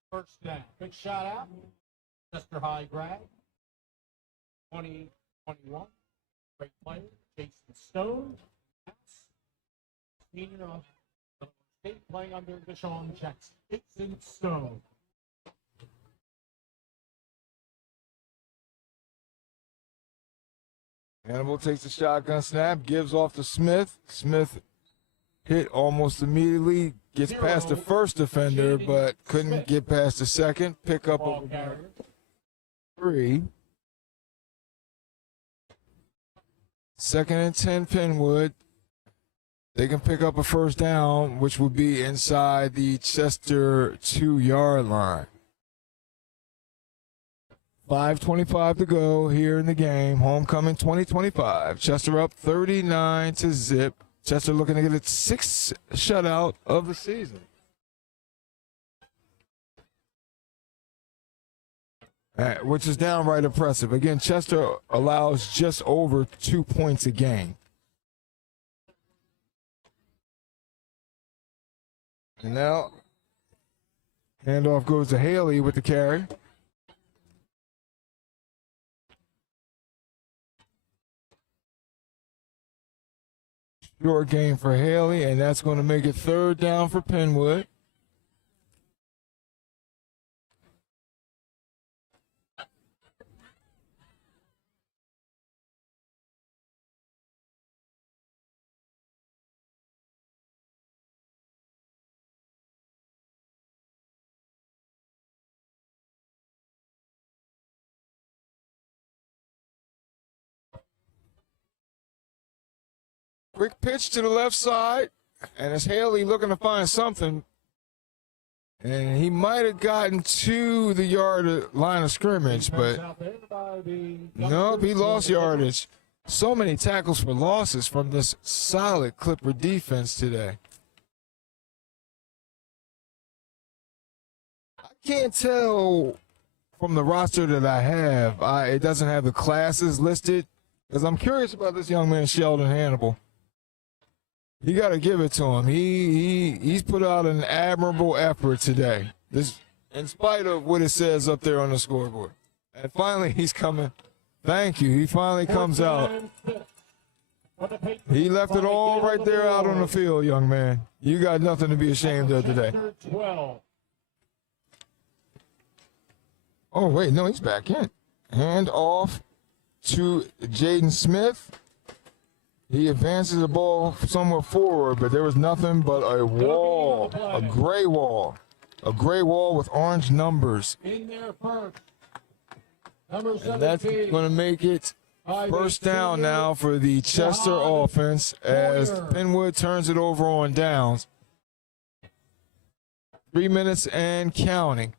First down. Big shot out. Chester High grab. 20-21. Great player. Jason Stone. Senior of the state playing under Deshaun Jackson. Jason Stone. Hannibal takes the shotgun snap, gives off to Smith. Smith hit almost immediately, gets past the first defender, but couldn't get past the second. Pick up a 3. 2nd and 10 Penwood. They can pick up a first down, which will be inside the Chester 2-yard line. 5:25 to go here in the game. Homecoming 2025. Chester up 39-0. Chester looking to get its 6th shutout of the season. Which is downright impressive. Again, Chester allows just over 2 points a game. And now, handoff goes to Haley with the carry. Short game for Haley, and that's going to make it 3rd down for Penwood. Quick pitch to the left side, and it's Haley looking to find something. And he might have gotten to the line of scrimmage, but nope, he lost yardage. So many tackles for losses from this solid Clipper defense today. I can't tell from the roster that I have. It doesn't have the classes listed, because I'm curious about this young man, Sheldon Hannibal. You got to give it to him. He's put out an admirable effort today. This, in spite of what it says up there on the scoreboard. And finally, he's coming. Thank you. He finally comes out. He left it all right there out on the field, young man. You got nothing to be ashamed of today. Oh, wait, no, he's back in. Hand off to Jaden Smith. He advances the ball somewhat forward, but there was nothing but a wall, a gray wall with orange numbers. In there first. Number 17. And that's going to make it first down now for the Chester offense as Penwood turns it over on downs. 3 minutes and counting.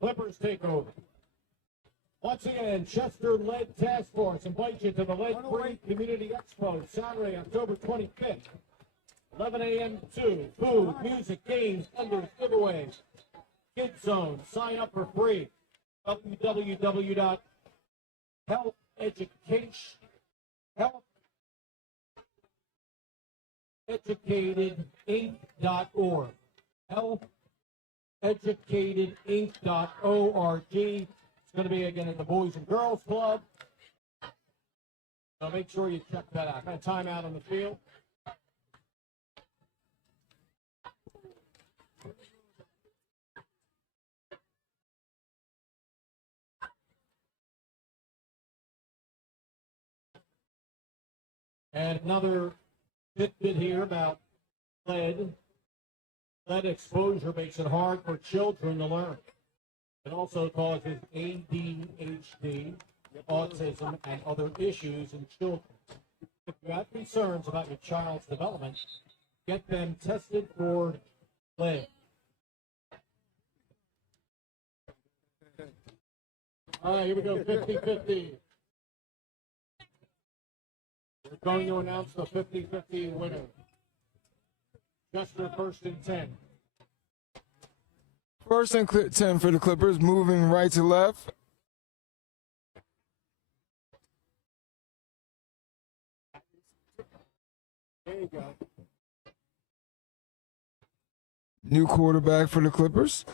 Clippers take over. Once again, Chester Lead Task Force invites you to the Lead Free Community Expo Saturday, October 25th, 11 a.m. to 2. Food, music, games, vendors, giveaways. Kids Zone. Sign up for free. www.healtheducatedinc.org. Healtheducatedinc.org. It's going to be, again, at the Boys and Girls Club. So make sure you check that out. Got a timeout on the field. And another bit here about lead. Lead exposure makes it hard for children to learn. It also causes ADHD, autism, and other issues in children. If you have concerns about your child's development, get them tested for lead. All right, here we go, 50-50. We're going to announce the 50-50 winner. Chester 1st and 10. 1st and 10 for the Clippers, moving right to left. There you go. New quarterback for the Clippers.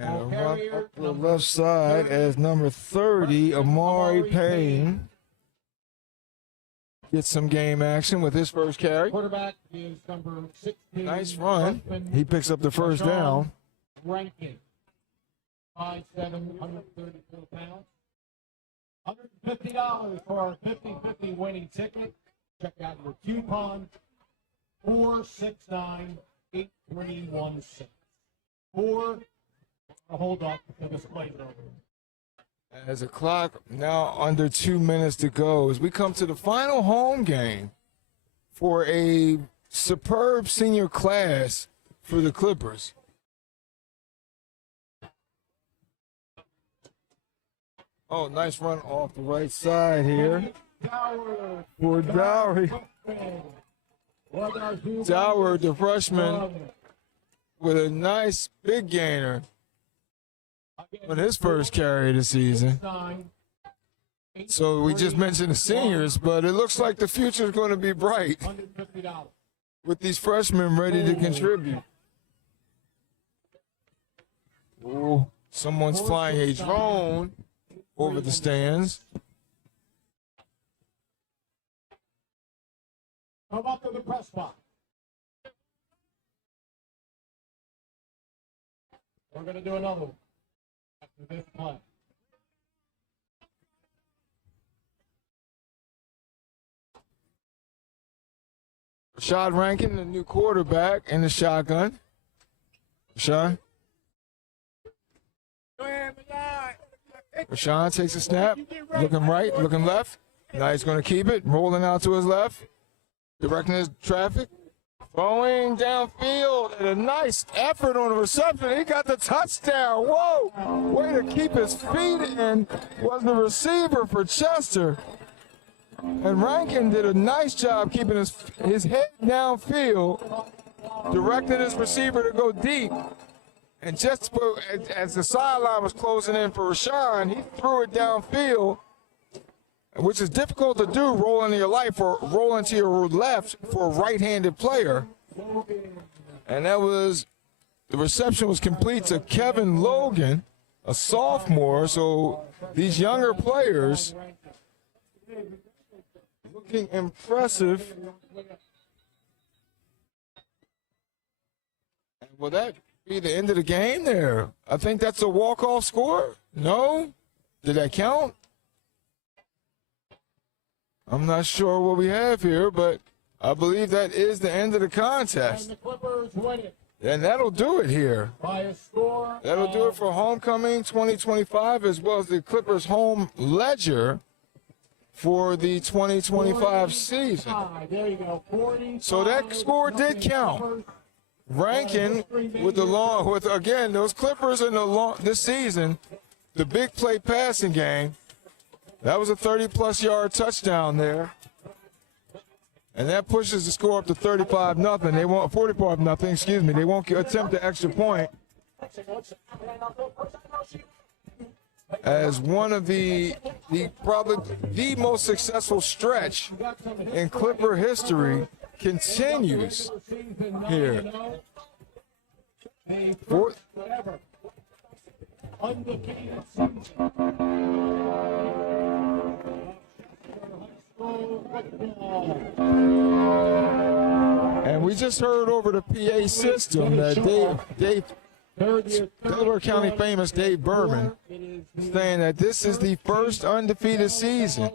And a run up the left side as number 30, Amari Payne, gets some game action with his first carry. Quarterback is number 16. Nice run. He picks up the first down. Rankin. 5'7", 134 pounds. $150 for our 50-50 winning ticket. Check out your coupon. 469-8316. 4. Hold up to this play over. As the clock now under 2 minutes to go, as we come to the final home game for a superb senior class for the Clippers. Oh, nice run off the right side here for Dowry. Dower, the freshman, with a nice big gainer on his first carry of the season. So we just mentioned the seniors, but it looks like the future is going to be bright with these freshmen ready to contribute. Ooh, someone's flying a drone over the stands. Come up to the press box. We're going to do another one after this play. Rashad Rankin, the new quarterback, in the shotgun. Rashawn. Rashawn takes a snap, looking right, looking left. Now he's going to keep it, rolling out to his left, directing his traffic, throwing downfield, and a nice effort on the reception. He got the touchdown. Whoa! Way to keep his feet in was the receiver for Chester. And Rankin did a nice job keeping his head downfield, directing his receiver to go deep. And just as the sideline was closing in for Rashawn, he threw it downfield, which is difficult to do, rolling to your left or rolling to your left for a right-handed player. And that was, the reception was complete to Kevin Logan, a sophomore. So these younger players looking impressive. Will that be the end of the game there? I think that's a walk-off score. No? Did that count? I'm not sure what we have here, but I believe that is the end of the contest. And the Clippers win it And that'll do it here. by a score. That'll do it for Homecoming 2025, as well as the Clippers home ledger for the 2025 season. There you go. 45. So that score did count. Rankin with the long, with again those Clippers in the long this season, the big play passing game. That was a 30-plus yard touchdown there, and that pushes the score up to 35-0. They won't 45-0. Excuse me. They won't attempt the extra point. As one of the probably the most successful stretch in Clipper history continues here. Fourth. Undefeated season. And we just heard over the PA system that Delaware County famous Dave Berman saying that this is the first undefeated season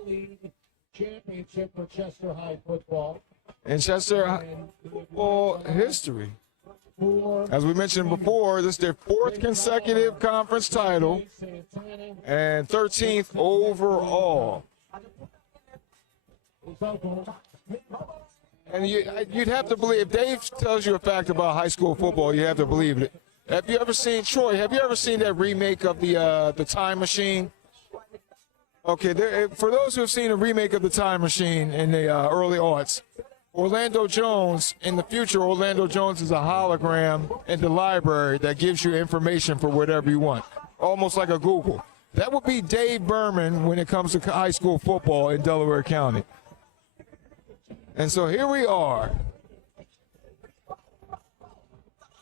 Championship for Chester High football. in Chester football history. As we mentioned before, this is their fourth consecutive conference title and 13th overall. And you'd have to believe, if Dave tells you a fact about high school football, you have to believe it. Have you ever seen, Troy, have you ever seen that remake of the Time Machine? Okay, for those who have seen a remake of the Time Machine in the early aughts, Orlando Jones, in the future, Orlando Jones is a hologram in the library that gives you information for whatever you want, almost like a Google. That would be Dave Berman when it comes to high school football in Delaware County. And so here we are.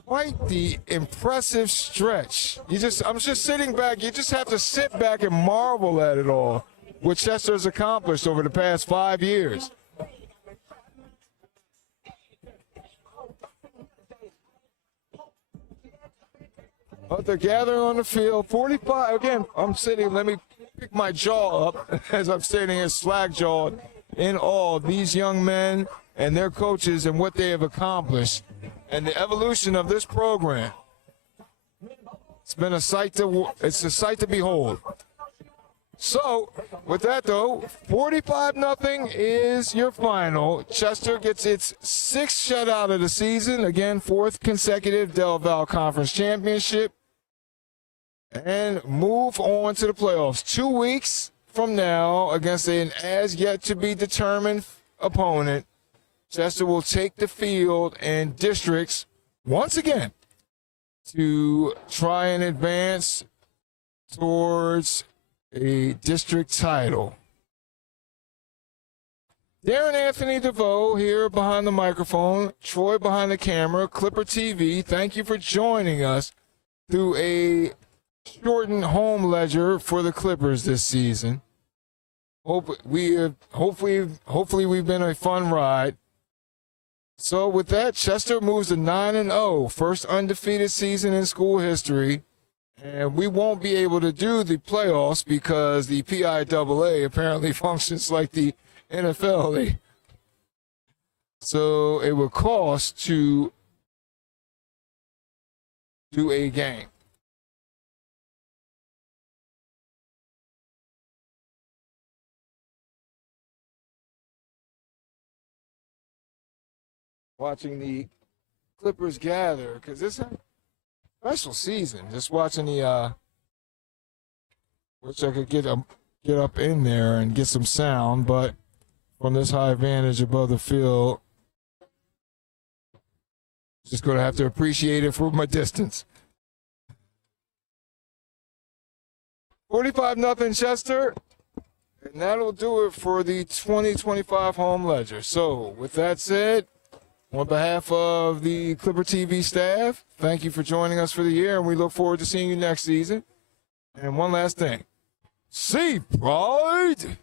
Quite the impressive stretch. I'm just sitting back. You just have to sit back and marvel at it all, what Chester has accomplished over the past 5 years. But they're gathering on the field. 45, again, I'm sitting, let me pick my jaw up as I'm standing here slack-jawed in awe of these young men and their coaches and what they have accomplished and the evolution of this program. been a sight to behold. So, with that though, 45-0 is your final. Chester gets its 6th shutout of the season. Again, 4th consecutive Del Val Conference Championship. And move on to the playoffs. 2 weeks from now, against an as-yet-to-be-determined opponent, Chester will take the field in districts once again to try and advance towards a district title. Darren Anthony DeVoe here behind the microphone, Troy behind the camera, Clipper TV. Thank you for joining us through a shortened home ledger for the Clippers this season. Hopefully we've been a fun ride. So with that, Chester moves to 9-0, first undefeated season in school history. And we won't be able to do the playoffs because the PIAA apparently functions like the NFL league. So it would cost to do a game. Watching the Clippers gather, because this is a special season. Just watching the, wish I could get up in there and get some sound, but from this high vantage above the field, just going to have to appreciate it from a distance. 45-0 Chester, and that'll do it for the 2025 home ledger. So, with that said, on behalf of the Clipper TV staff, thank you for joining us for the year, and we look forward to seeing you next season. And one last thing. See pride!